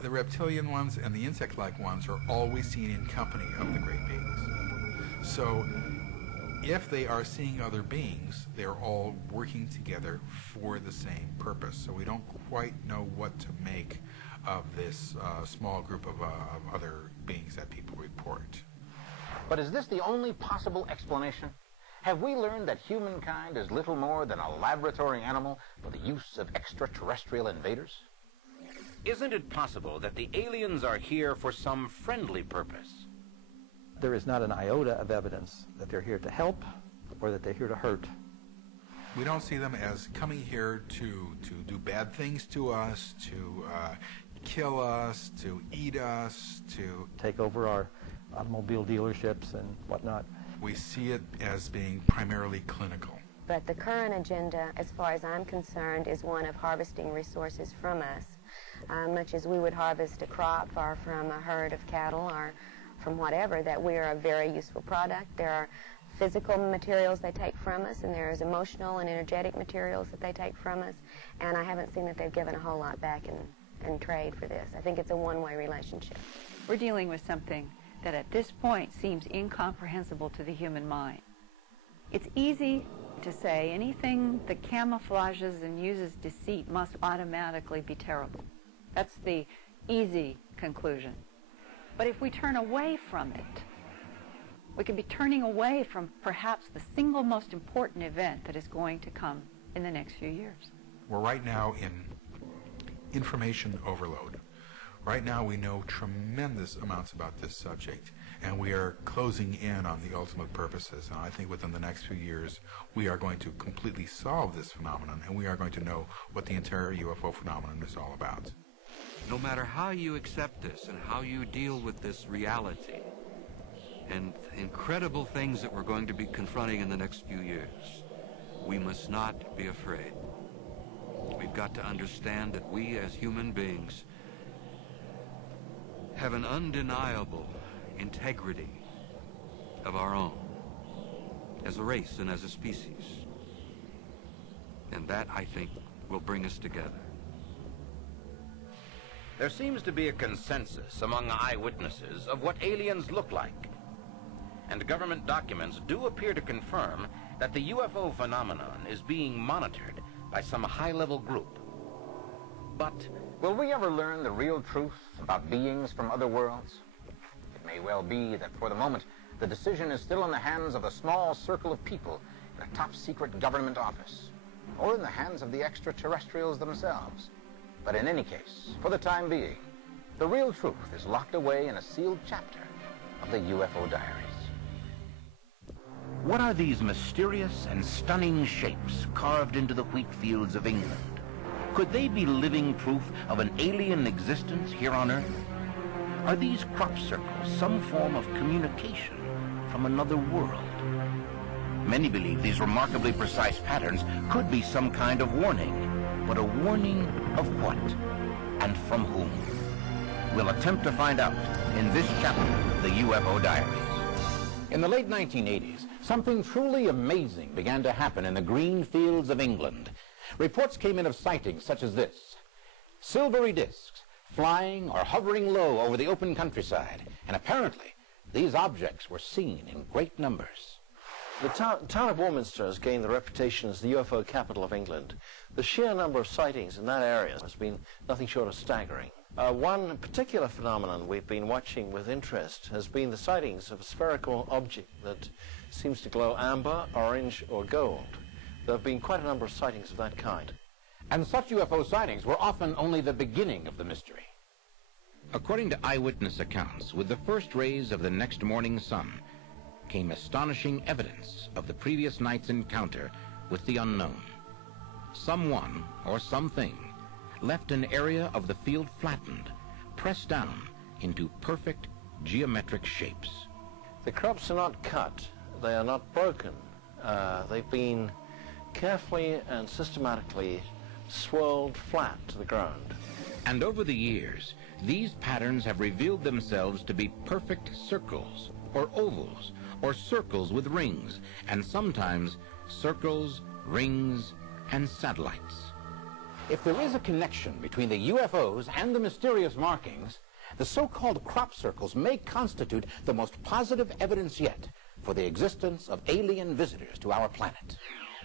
the reptilian ones and the insect-like ones are always seen in company of the great beings. So if they are seeing other beings, they're all working together for the same purpose. So we don't quite know what to make of this small group of other beings that people report. But is this the only possible explanation? Have we learned that humankind is little more than a laboratory animal for the use of extraterrestrial invaders? Isn't it possible that the aliens are here for some friendly purpose? There is not an iota of evidence that they're here to help or that they're here to hurt. We don't see them as coming here to do bad things to us, to kill us, to eat us, to take over our automobile dealerships and whatnot. We see it as being primarily clinical. But the current agenda, as far as I'm concerned, is one of harvesting resources from us, much as we would harvest a crop or from a herd of cattle or from whatever, that we are a very useful product. There are physical materials they take from us, and there's emotional and energetic materials that they take from us, and I haven't seen that they've given a whole lot back in trade for this. I think it's a one-way relationship. We're dealing with something that at this point seems incomprehensible to the human mind. It's easy to say anything that camouflages and uses deceit must automatically be terrible. That's the easy conclusion. But if we turn away from it, we can be turning away from perhaps the single most important event that is going to come in the next few years. We're right now in information overload. Right now we know tremendous amounts about this subject, and we are closing in on the ultimate purposes. And I think within the next few years we are going to completely solve this phenomenon, and we are going to know what the entire UFO phenomenon is all about. No matter how you accept this and how you deal with this reality and incredible things that we're going to be confronting in the next few years, we must not be afraid. We've got to understand that we as human beings have an undeniable integrity of our own as a race and as a species. And that, I think, will bring us together. There seems to be a consensus among eyewitnesses of what aliens look like. and government documents do appear to confirm that the UFO phenomenon is being monitored by some high-level group. But will we ever learn the real truth about beings from other worlds? It may well be that for the moment, the decision is still in the hands of a small circle of people in a top-secret government office, or in the hands of the extraterrestrials themselves. But in any case, for the time being, the real truth is locked away in a sealed chapter of the UFO diaries. What are these mysterious and stunning shapes carved into the wheat fields of England? Could they be living proof of an alien existence here on Earth? Are these crop circles some form of communication from another world? Many believe these remarkably precise patterns could be some kind of warning. But a warning of what? And from whom? We'll attempt to find out in this chapter of the UFO Diaries. In the late 1980s, something truly amazing began to happen in the green fields of England. Reports came in of sightings such as this: silvery discs flying or hovering low over the open countryside, and apparently these objects were seen in great numbers. The town of Warminster has gained the reputation as the UFO capital of England. The sheer number of sightings in that area has been nothing short of staggering. One particular phenomenon we've been watching with interest has been the sightings of a spherical object that seems to glow amber, orange, or gold. There have been quite a number of sightings of that kind. And such UFO sightings were often only the beginning of the mystery. According to eyewitness accounts, with the first rays of the next morning sun came astonishing evidence of the previous night's encounter with the unknown. Someone or something left an area of the field flattened, pressed down into perfect geometric shapes. The crops are not cut, they are not broken. They've been carefully and systematically swirled flat to the ground. And over the years, these patterns have revealed themselves to be perfect circles, or ovals, or circles with rings, and sometimes circles, rings, and satellites. If there is a connection between the UFOs and the mysterious markings, the so-called crop circles may constitute the most positive evidence yet for the existence of alien visitors to our planet.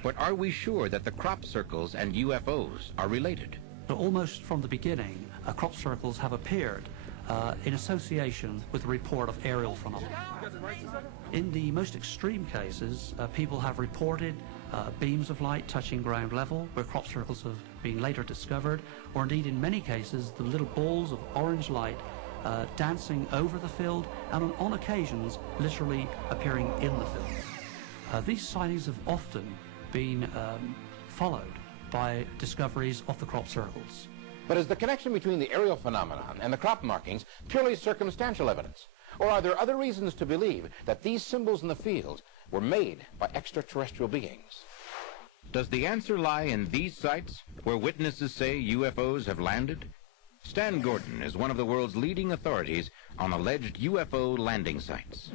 But are we sure that the crop circles and UFOs are related? Almost from the beginning, crop circles have appeared in association with the report of aerial phenomena. In the most extreme cases, people have reported beams of light touching ground level, where crop circles have been later discovered, or indeed in many cases the little balls of orange light dancing over the field, and on occasions literally appearing in the field. These sightings have often been followed by discoveries of the crop circles. But is the connection between the aerial phenomenon and the crop markings purely circumstantial evidence? Or are there other reasons to believe that these symbols in the field were made by extraterrestrial beings? Does the answer lie in these sites where witnesses say UFOs have landed? Stan Gordon is one of the world's leading authorities on alleged UFO landing sites.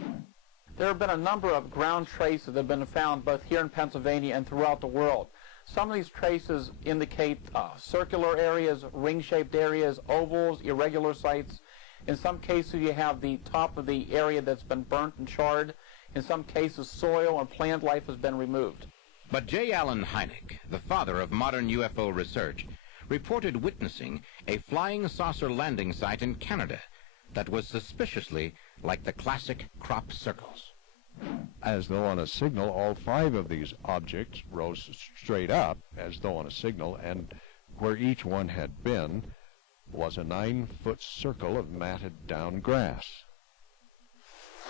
There have been a number of ground traces that have been found both here in Pennsylvania and throughout the world. Some of these traces indicate circular areas, ring-shaped areas, ovals, irregular sites. In some cases, you have the top of the area that's been burnt and charred. In some cases, soil and plant life has been removed. But J. Allen Hynek, the father of modern UFO research, reported witnessing a flying saucer landing site in Canada that was suspiciously like the classic crop circles. As though on a signal, all 5 of these objects rose straight up, as though on a signal, and where each one had been was a 9-foot circle of matted down grass.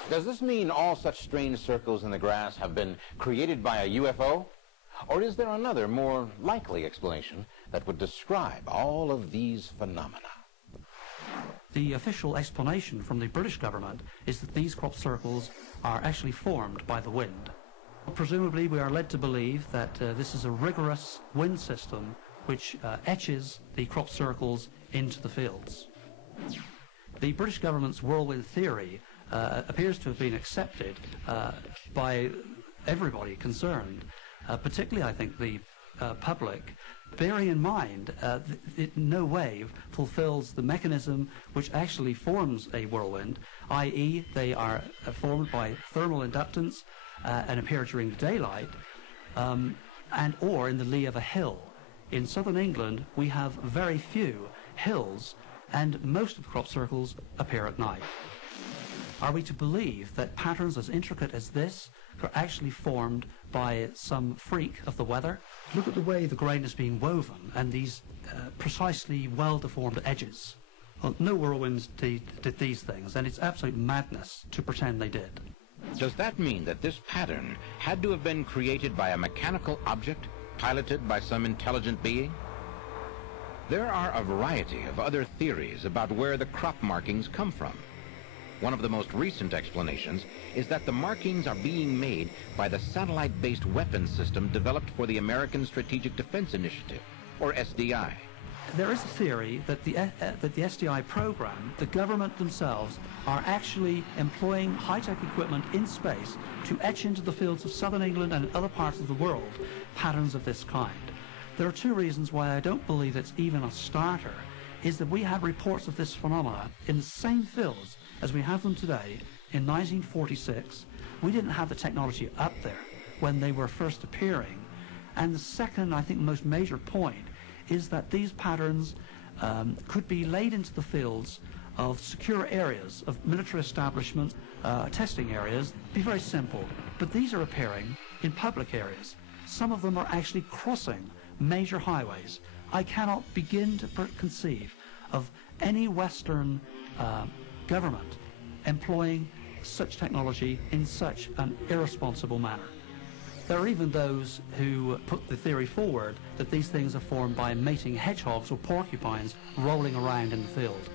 Does this mean all such strange circles in the grass have been created by a UFO? Or is there another, more likely explanation that would describe all of these phenomena? The official explanation from the British government is that these crop circles are actually formed by the wind. Presumably, we are led to believe that this is a rigorous wind system which etches the crop circles into the fields. The British government's whirlwind theory appears to have been accepted by everybody concerned, particularly, I think, the public, bearing in mind it in no way fulfills the mechanism which actually forms a whirlwind, i.e. they are formed by thermal inductance and appear during daylight, and or in the lee of a hill. In southern England, we have very few hills, and most of the crop circles appear at night. Are we to believe that patterns as intricate as this are actually formed by some freak of the weather? Look at the way the grain is being woven and these precisely well-deformed edges. Well, no whirlwinds did these things, and it's absolute madness to pretend they did. Does that mean that this pattern had to have been created by a mechanical object, piloted by some intelligent being? There are a variety of other theories about where the crop markings come from. One of the most recent explanations is that the markings are being made by the satellite-based weapons system developed for the American Strategic Defense Initiative, or SDI. There is a theory that the SDI program, the government themselves, are actually employing high-tech equipment in space to etch into the fields of southern England and other parts of the world patterns of this kind. There are two reasons why I don't believe it's even a starter, is that we had reports of this phenomena in the same fields as we have them today in 1946. We didn't have the technology up there when they were first appearing. And the second, I think, most major point is that these patterns could be laid into the fields of secure areas, of military establishments, testing areas. Be very simple. But these are appearing in public areas. Some of them are actually crossing major highways. I cannot begin to conceive of any Western government employing such technology in such an irresponsible manner. There are even those who put the theory forward that these things are formed by mating hedgehogs or porcupines rolling around in the field.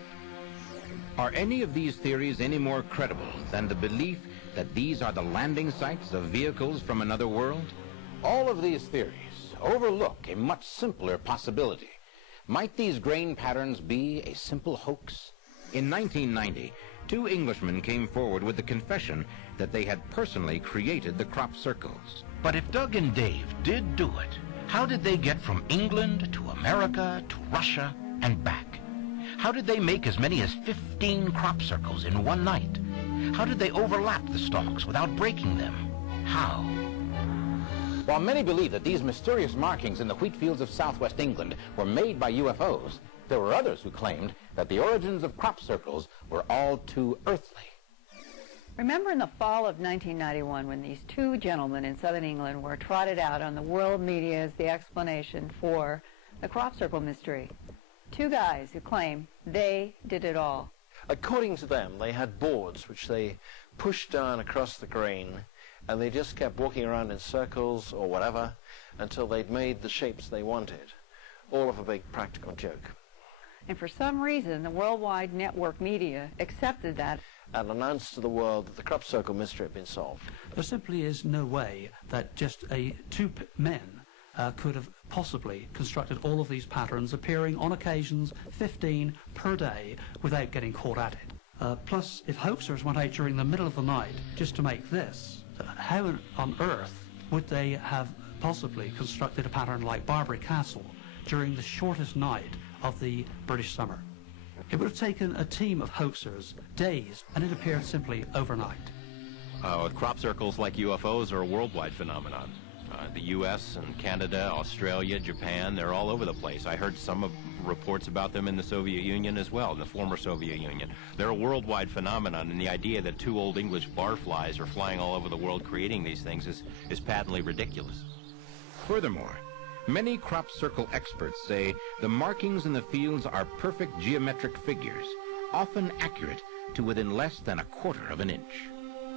Are any of these theories any more credible than the belief that these are the landing sites of vehicles from another world? All of these theories overlook a much simpler possibility. Might these grain patterns be a simple hoax? In 1990, two Englishmen came forward with the confession that they had personally created the crop circles. But if Doug and Dave did do it, how did they get from England to America to Russia and back? How did they make as many as 15 crop circles in one night? How did they overlap the stalks without breaking them? How? While many believe that these mysterious markings in the wheat fields of southwest England were made by UFOs, there were others who claimed that the origins of crop circles were all too earthly. Remember in the fall of 1991 when these two gentlemen in southern England were trotted out on the world media as the explanation for the crop circle mystery? Two guys who claim they did it all. According to them, they had boards which they pushed down across the grain, and they just kept walking around in circles or whatever until they'd made the shapes they wanted. All of a big practical joke. And for some reason, the worldwide network media accepted that and announced to the world that the crop circle mystery had been solved. There simply is no way that just two men could have possibly constructed all of these patterns, appearing on occasions 15 per day, without getting caught at it. Plus, if hoaxers went out during the middle of the night just to make this, how on earth would they have possibly constructed a pattern like Barbary Castle during the shortest night of the British summer? It would have taken a team of hoaxers days, and it appeared simply overnight. Crop circles like UFOs are a worldwide phenomenon. The U.S. and Canada, Australia, Japan, they're all over the place. I heard some reports about them in the Soviet Union as well, in the former Soviet Union. They're a worldwide phenomenon, and the idea that two old English barflies are flying all over the world creating these things is patently ridiculous. Furthermore, many crop circle experts say the markings in the fields are perfect geometric figures, often accurate to within less than 1/4 of an inch.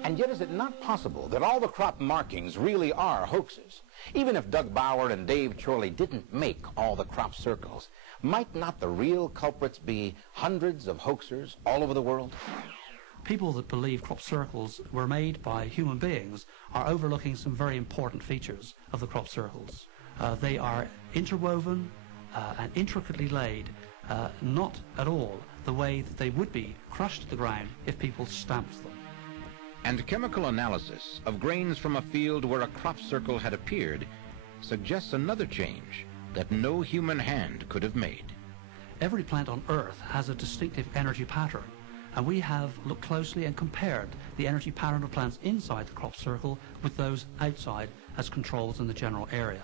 And yet is it not possible that all the crop markings really are hoaxes? Even if Doug Bauer and Dave Chorley didn't make all the crop circles, might not the real culprits be hundreds of hoaxers all over the world? People that believe crop circles were made by human beings are overlooking some very important features of the crop circles. They are interwoven and intricately laid, not at all the way that they would be crushed to the ground if people stamped them. And chemical analysis of grains from a field where a crop circle had appeared suggests another change that no human hand could have made. Every plant on Earth has a distinctive energy pattern, and we have looked closely and compared the energy pattern of plants inside the crop circle with those outside as controls in the general area.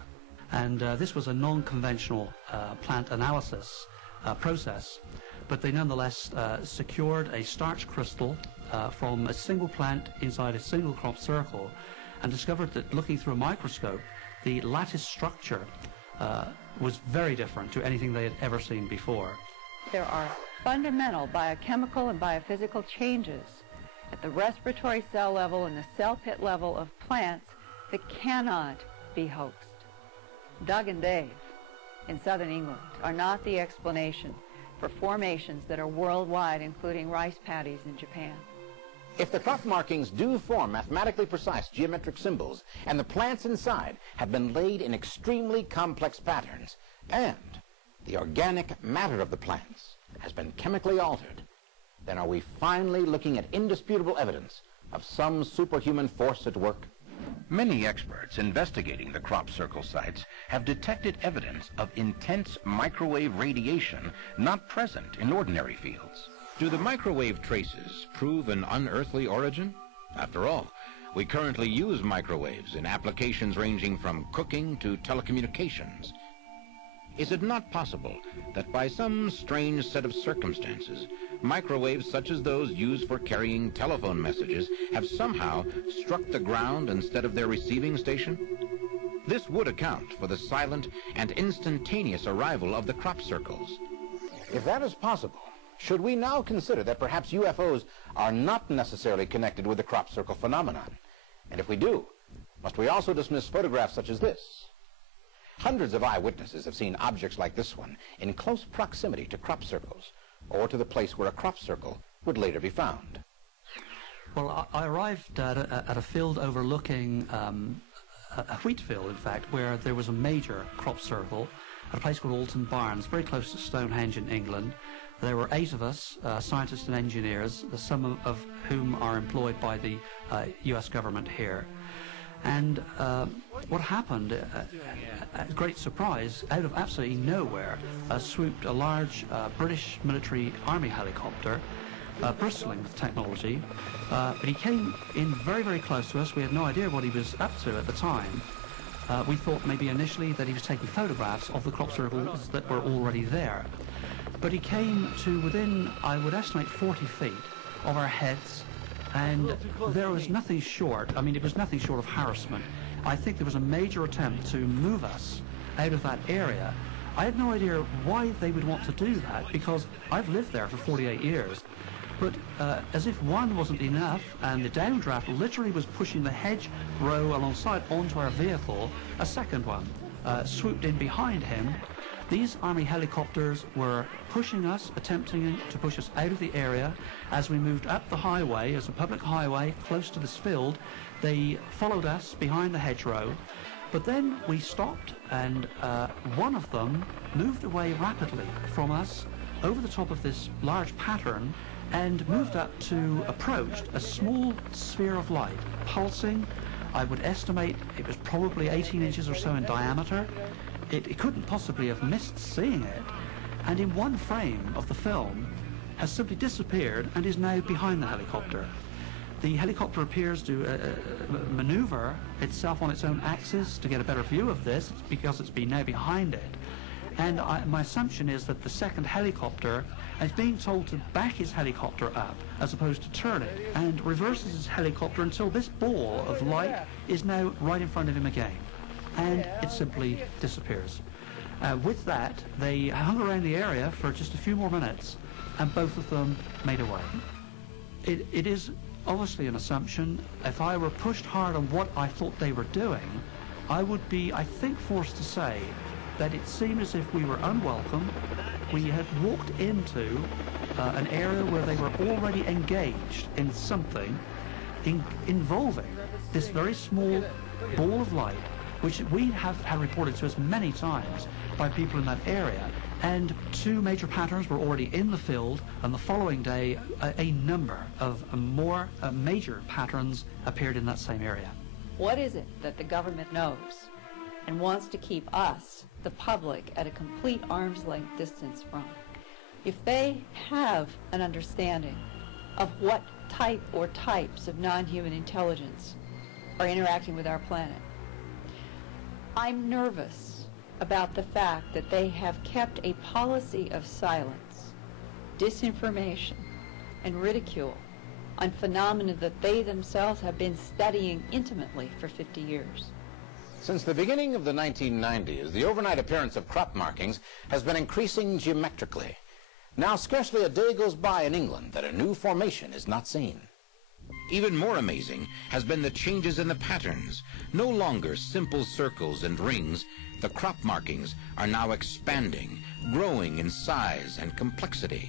And this was a non-conventional plant analysis process, but they nonetheless secured a starch crystal from a single plant inside a single crop circle, and discovered that looking through a microscope, the lattice structure was very different to anything they had ever seen before. There are fundamental biochemical and biophysical changes at the respiratory cell level and the cell pit level of plants that cannot be hoaxed. Doug and Dave in southern England are not the explanation for formations that are worldwide, including rice paddies in Japan. If the crop markings do form mathematically precise geometric symbols, and the plants inside have been laid in extremely complex patterns, and the organic matter of the plants has been chemically altered, then are we finally looking at indisputable evidence of some superhuman force at work? Many experts investigating the crop circle sites have detected evidence of intense microwave radiation not present in ordinary fields. Do the microwave traces prove an unearthly origin? After all, we currently use microwaves in applications ranging from cooking to telecommunications. Is it not possible that by some strange set of circumstances, microwaves such as those used for carrying telephone messages have somehow struck the ground instead of their receiving station? This would account for the silent and instantaneous arrival of the crop circles. If that is possible, should we now consider that perhaps UFOs are not necessarily connected with the crop circle phenomenon? And if we do, must we also dismiss photographs such as this? Hundreds of eyewitnesses have seen objects like this one in close proximity to crop circles, or to the place where a crop circle would later be found. Well, I arrived at a field overlooking a wheat field, in fact, where there was a major crop circle at a place called Alton Barnes, very close to Stonehenge in England. There were 8 of us, scientists and engineers, some of whom are employed by the US government here. And what happened, a great surprise, out of absolutely nowhere, swooped a large British military army helicopter, bristling with technology. But he came in very, very close to us. We had no idea what he was up to at the time. We thought maybe initially that he was taking photographs of the crop circles that were already there. But he came to within, I would estimate, 40 feet of our heads, and there was nothing short, I mean, it was nothing short of harassment. I think there was a major attempt to move us out of that area. I had no idea why they would want to do that, because I've lived there for 48 years. But as if one wasn't enough, and the downdraft literally was pushing the hedge row alongside onto our vehicle, a second one swooped in behind him. These army helicopters were pushing us, attempting to push us out of the area. As we moved up the highway, as a public highway close to this field, they followed us behind the hedgerow. But then we stopped, and one of them moved away rapidly from us over the top of this large pattern and moved up to approach a small sphere of light, pulsing. I would estimate it was probably 18 inches or so in diameter. It couldn't possibly have missed seeing it, and in one frame of the film has simply disappeared and is now behind the helicopter. The helicopter appears to maneuver itself on its own axis to get a better view of this, because it's been now behind it. And my assumption is that the second helicopter is being told to back his helicopter up as opposed to turn it, and reverses his helicopter until this ball of light is now right in front of him again. And it simply disappears. With that, they hung around the area for just a few more minutes, and both of them made away. It is obviously an assumption. If I were pushed hard on what I thought they were doing, I would be, I think, forced to say that it seemed as if we were unwelcome. We had walked into an area where they were already engaged in something involving this very small ball of light, which we have had reported to us many times by people in that area. And 2 major patterns were already in the field, and the following day a number of more major patterns appeared in that same area. What is it that the government knows and wants to keep us, the public, at a complete arm's length distance from. If they have an understanding of what type or types of non-human intelligence are interacting with our planet, I'm nervous about the fact that they have kept a policy of silence, disinformation, and ridicule on phenomena that they themselves have been studying intimately for 50 years. Since the beginning of the 1990s, the overnight appearance of crop markings has been increasing geometrically. Now scarcely a day goes by in England that a new formation is not seen. Even more amazing has been the changes in the patterns. No longer simple circles and rings, the crop markings are now expanding, growing in size and complexity.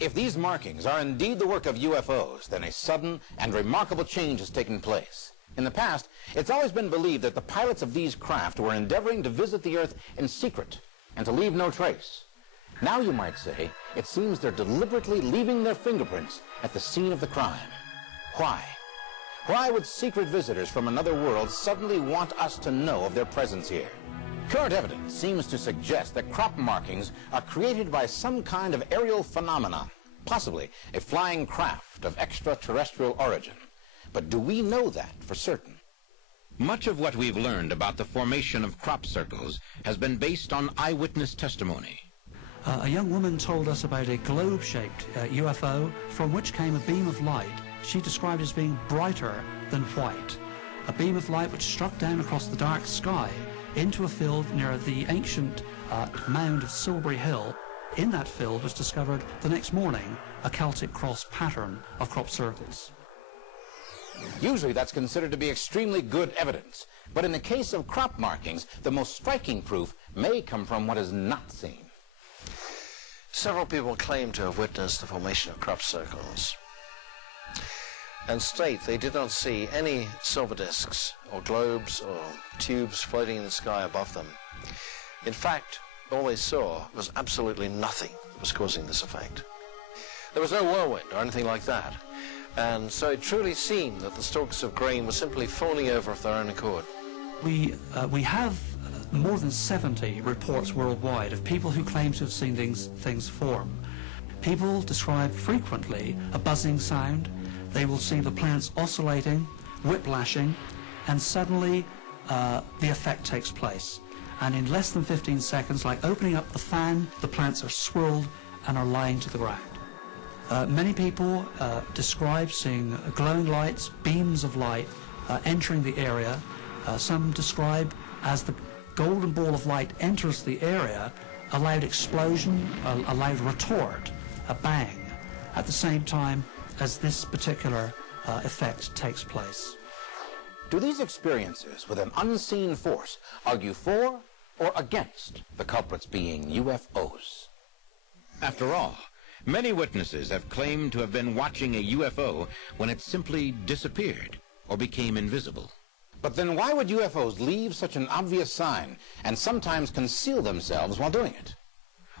If these markings are indeed the work of UFOs, then a sudden and remarkable change has taken place. In the past, it's always been believed that the pilots of these craft were endeavoring to visit the Earth in secret and to leave no trace. Now, you might say, it seems they're deliberately leaving their fingerprints at the scene of the crime. Why? Why would secret visitors from another world suddenly want us to know of their presence here? Current evidence seems to suggest that crop markings are created by some kind of aerial phenomenon, possibly a flying craft of extraterrestrial origin. But do we know that for certain? Much of what we've learned about the formation of crop circles has been based on eyewitness testimony. A young woman told us about a globe-shaped UFO from which came a beam of light she described as being brighter than white. A beam of light which struck down across the dark sky into a field near the ancient mound of Silbury Hill. In that field was discovered the next morning a Celtic cross pattern of crop circles. Usually that's considered to be extremely good evidence, but in the case of crop markings, the most striking proof may come from what is not seen. Several people claim to have witnessed the formation of crop circles and state they did not see any silver discs or globes or tubes floating in the sky above them. In fact, all they saw was absolutely nothing that was causing this effect. There was no whirlwind or anything like that, and so it truly seemed that the stalks of grain were simply falling over of their own accord. We have more than 70 reports worldwide of people who claim to have seen things form. People describe frequently a buzzing sound. They will see the plants oscillating, whiplashing, and suddenly the effect takes place. And in less than 15 seconds, like opening up the fan, the plants are swirled and are lying to the ground. Many people describe seeing glowing lights, beams of light entering the area. Some describe as the golden ball of light enters the area, a loud explosion, a loud retort, a bang, at the same time as this particular effect takes place. Do these experiences with an unseen force argue for or against the culprits being UFOs? After all, many witnesses have claimed to have been watching a UFO when it simply disappeared or became invisible. But then why would UFOs leave such an obvious sign and sometimes conceal themselves while doing it?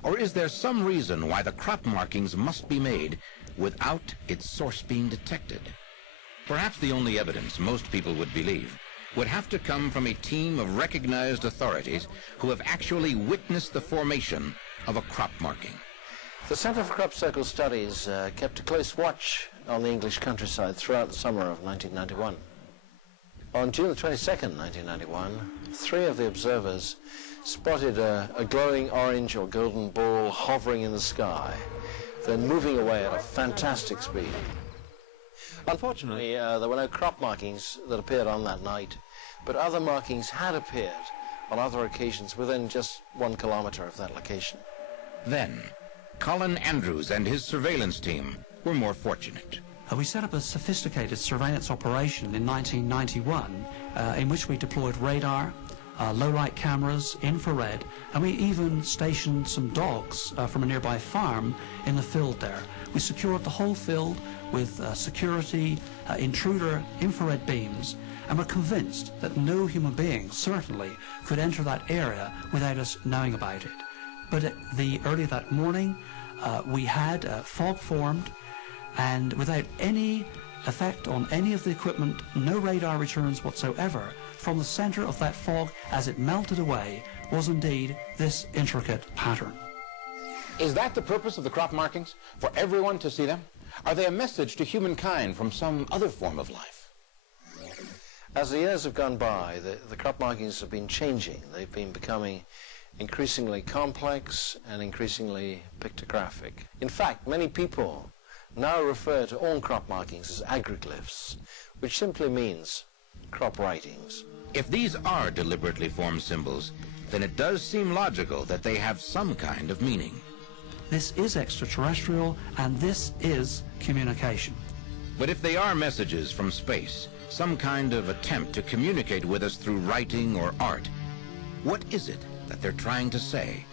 Or is there some reason why the crop markings must be made without its source being detected? Perhaps the only evidence most people would believe would have to come from a team of recognized authorities who have actually witnessed the formation of a crop marking. The Centre for Crop Circle Studies kept a close watch on the English countryside throughout the summer of 1991. On June the 22nd, 1991, 3 of the observers spotted a glowing orange or golden ball hovering in the sky, then moving away at a fantastic speed. Unfortunately, there were no crop markings that appeared on that night, but other markings had appeared on other occasions within just 1 kilometer of that location. Then, Colin Andrews and his surveillance team were more fortunate. We set up a sophisticated surveillance operation in 1991 in which we deployed radar, low-light cameras, infrared, and we even stationed some dogs from a nearby farm in the field there. We secured the whole field with security, intruder infrared beams, and we're convinced that no human being certainly could enter that area without us knowing about it. But early that morning, we had fog formed, and without any effect on any of the equipment, no radar returns whatsoever, from the center of that fog as it melted away was indeed this intricate pattern. Is that the purpose of the crop markings? For everyone to see them? Are they a message to humankind from some other form of life? As the years have gone by, the crop markings have been changing. They've been becoming increasingly complex and increasingly pictographic. In fact, many people now refer to all crop markings as agriglyphs, which simply means crop writings. If these are deliberately formed symbols, then it does seem logical that they have some kind of meaning. This is extraterrestrial, and this is communication. But if they are messages from space, some kind of attempt to communicate with us through writing or art, what is it that they're trying to say?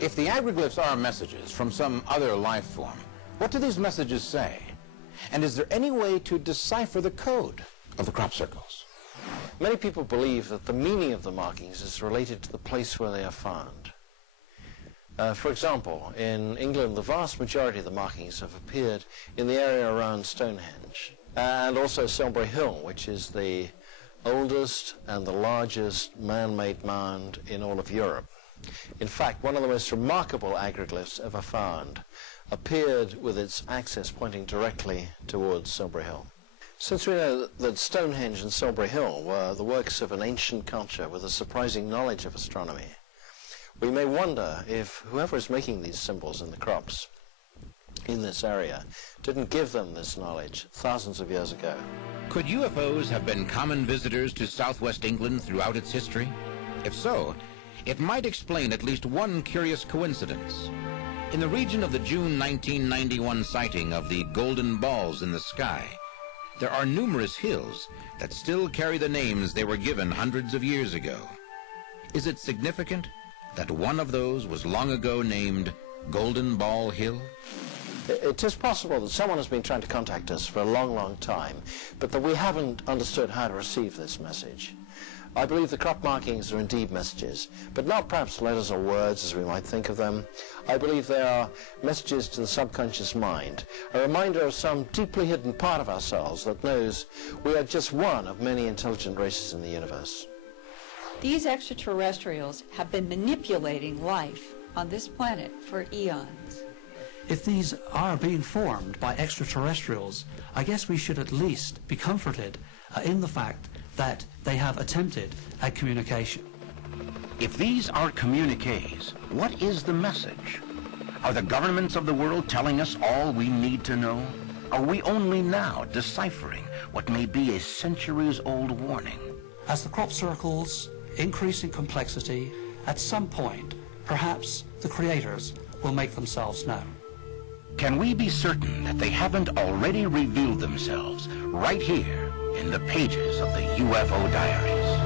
If the agriglyphs are messages from some other life form, what do these messages say? And is there any way to decipher the code of the crop circles? Many people believe that the meaning of the markings is related to the place where they are found. For example, in England, the vast majority of the markings have appeared in the area around Stonehenge, and also Silbury Hill, which is the oldest and the largest man-made mound in all of Europe. In fact, one of the most remarkable agriglyphs ever found appeared with its axis pointing directly towards Silbury Hill. Since we know that Stonehenge and Silbury Hill were the works of an ancient culture with a surprising knowledge of astronomy, we may wonder if whoever is making these symbols in the crops in this area didn't give them this knowledge thousands of years ago. Could UFOs have been common visitors to southwest England throughout its history? If so, it might explain at least one curious coincidence. In the region of the June 1991 sighting of the golden balls in the sky, there are numerous hills that still carry the names they were given hundreds of years ago. Is it significant that one of those was long ago named Golden Ball Hill? It is possible that someone has been trying to contact us for a long, long time, but that we haven't understood how to receive this message. I believe the crop markings are indeed messages, but not perhaps letters or words as we might think of them. I believe they are messages to the subconscious mind, a reminder of some deeply hidden part of ourselves that knows we are just one of many intelligent races in the universe. These extraterrestrials have been manipulating life on this planet for eons. If these are being formed by extraterrestrials, I guess we should at least be comforted in the fact that they have attempted at communication. If these are communiques, what is the message? Are the governments of the world telling us all we need to know? Are we only now deciphering what may be a centuries-old warning? As the crop circles increase in complexity, at some point, perhaps the creators will make themselves known. Can we be certain that they haven't already revealed themselves right here in the pages of the UFO diaries?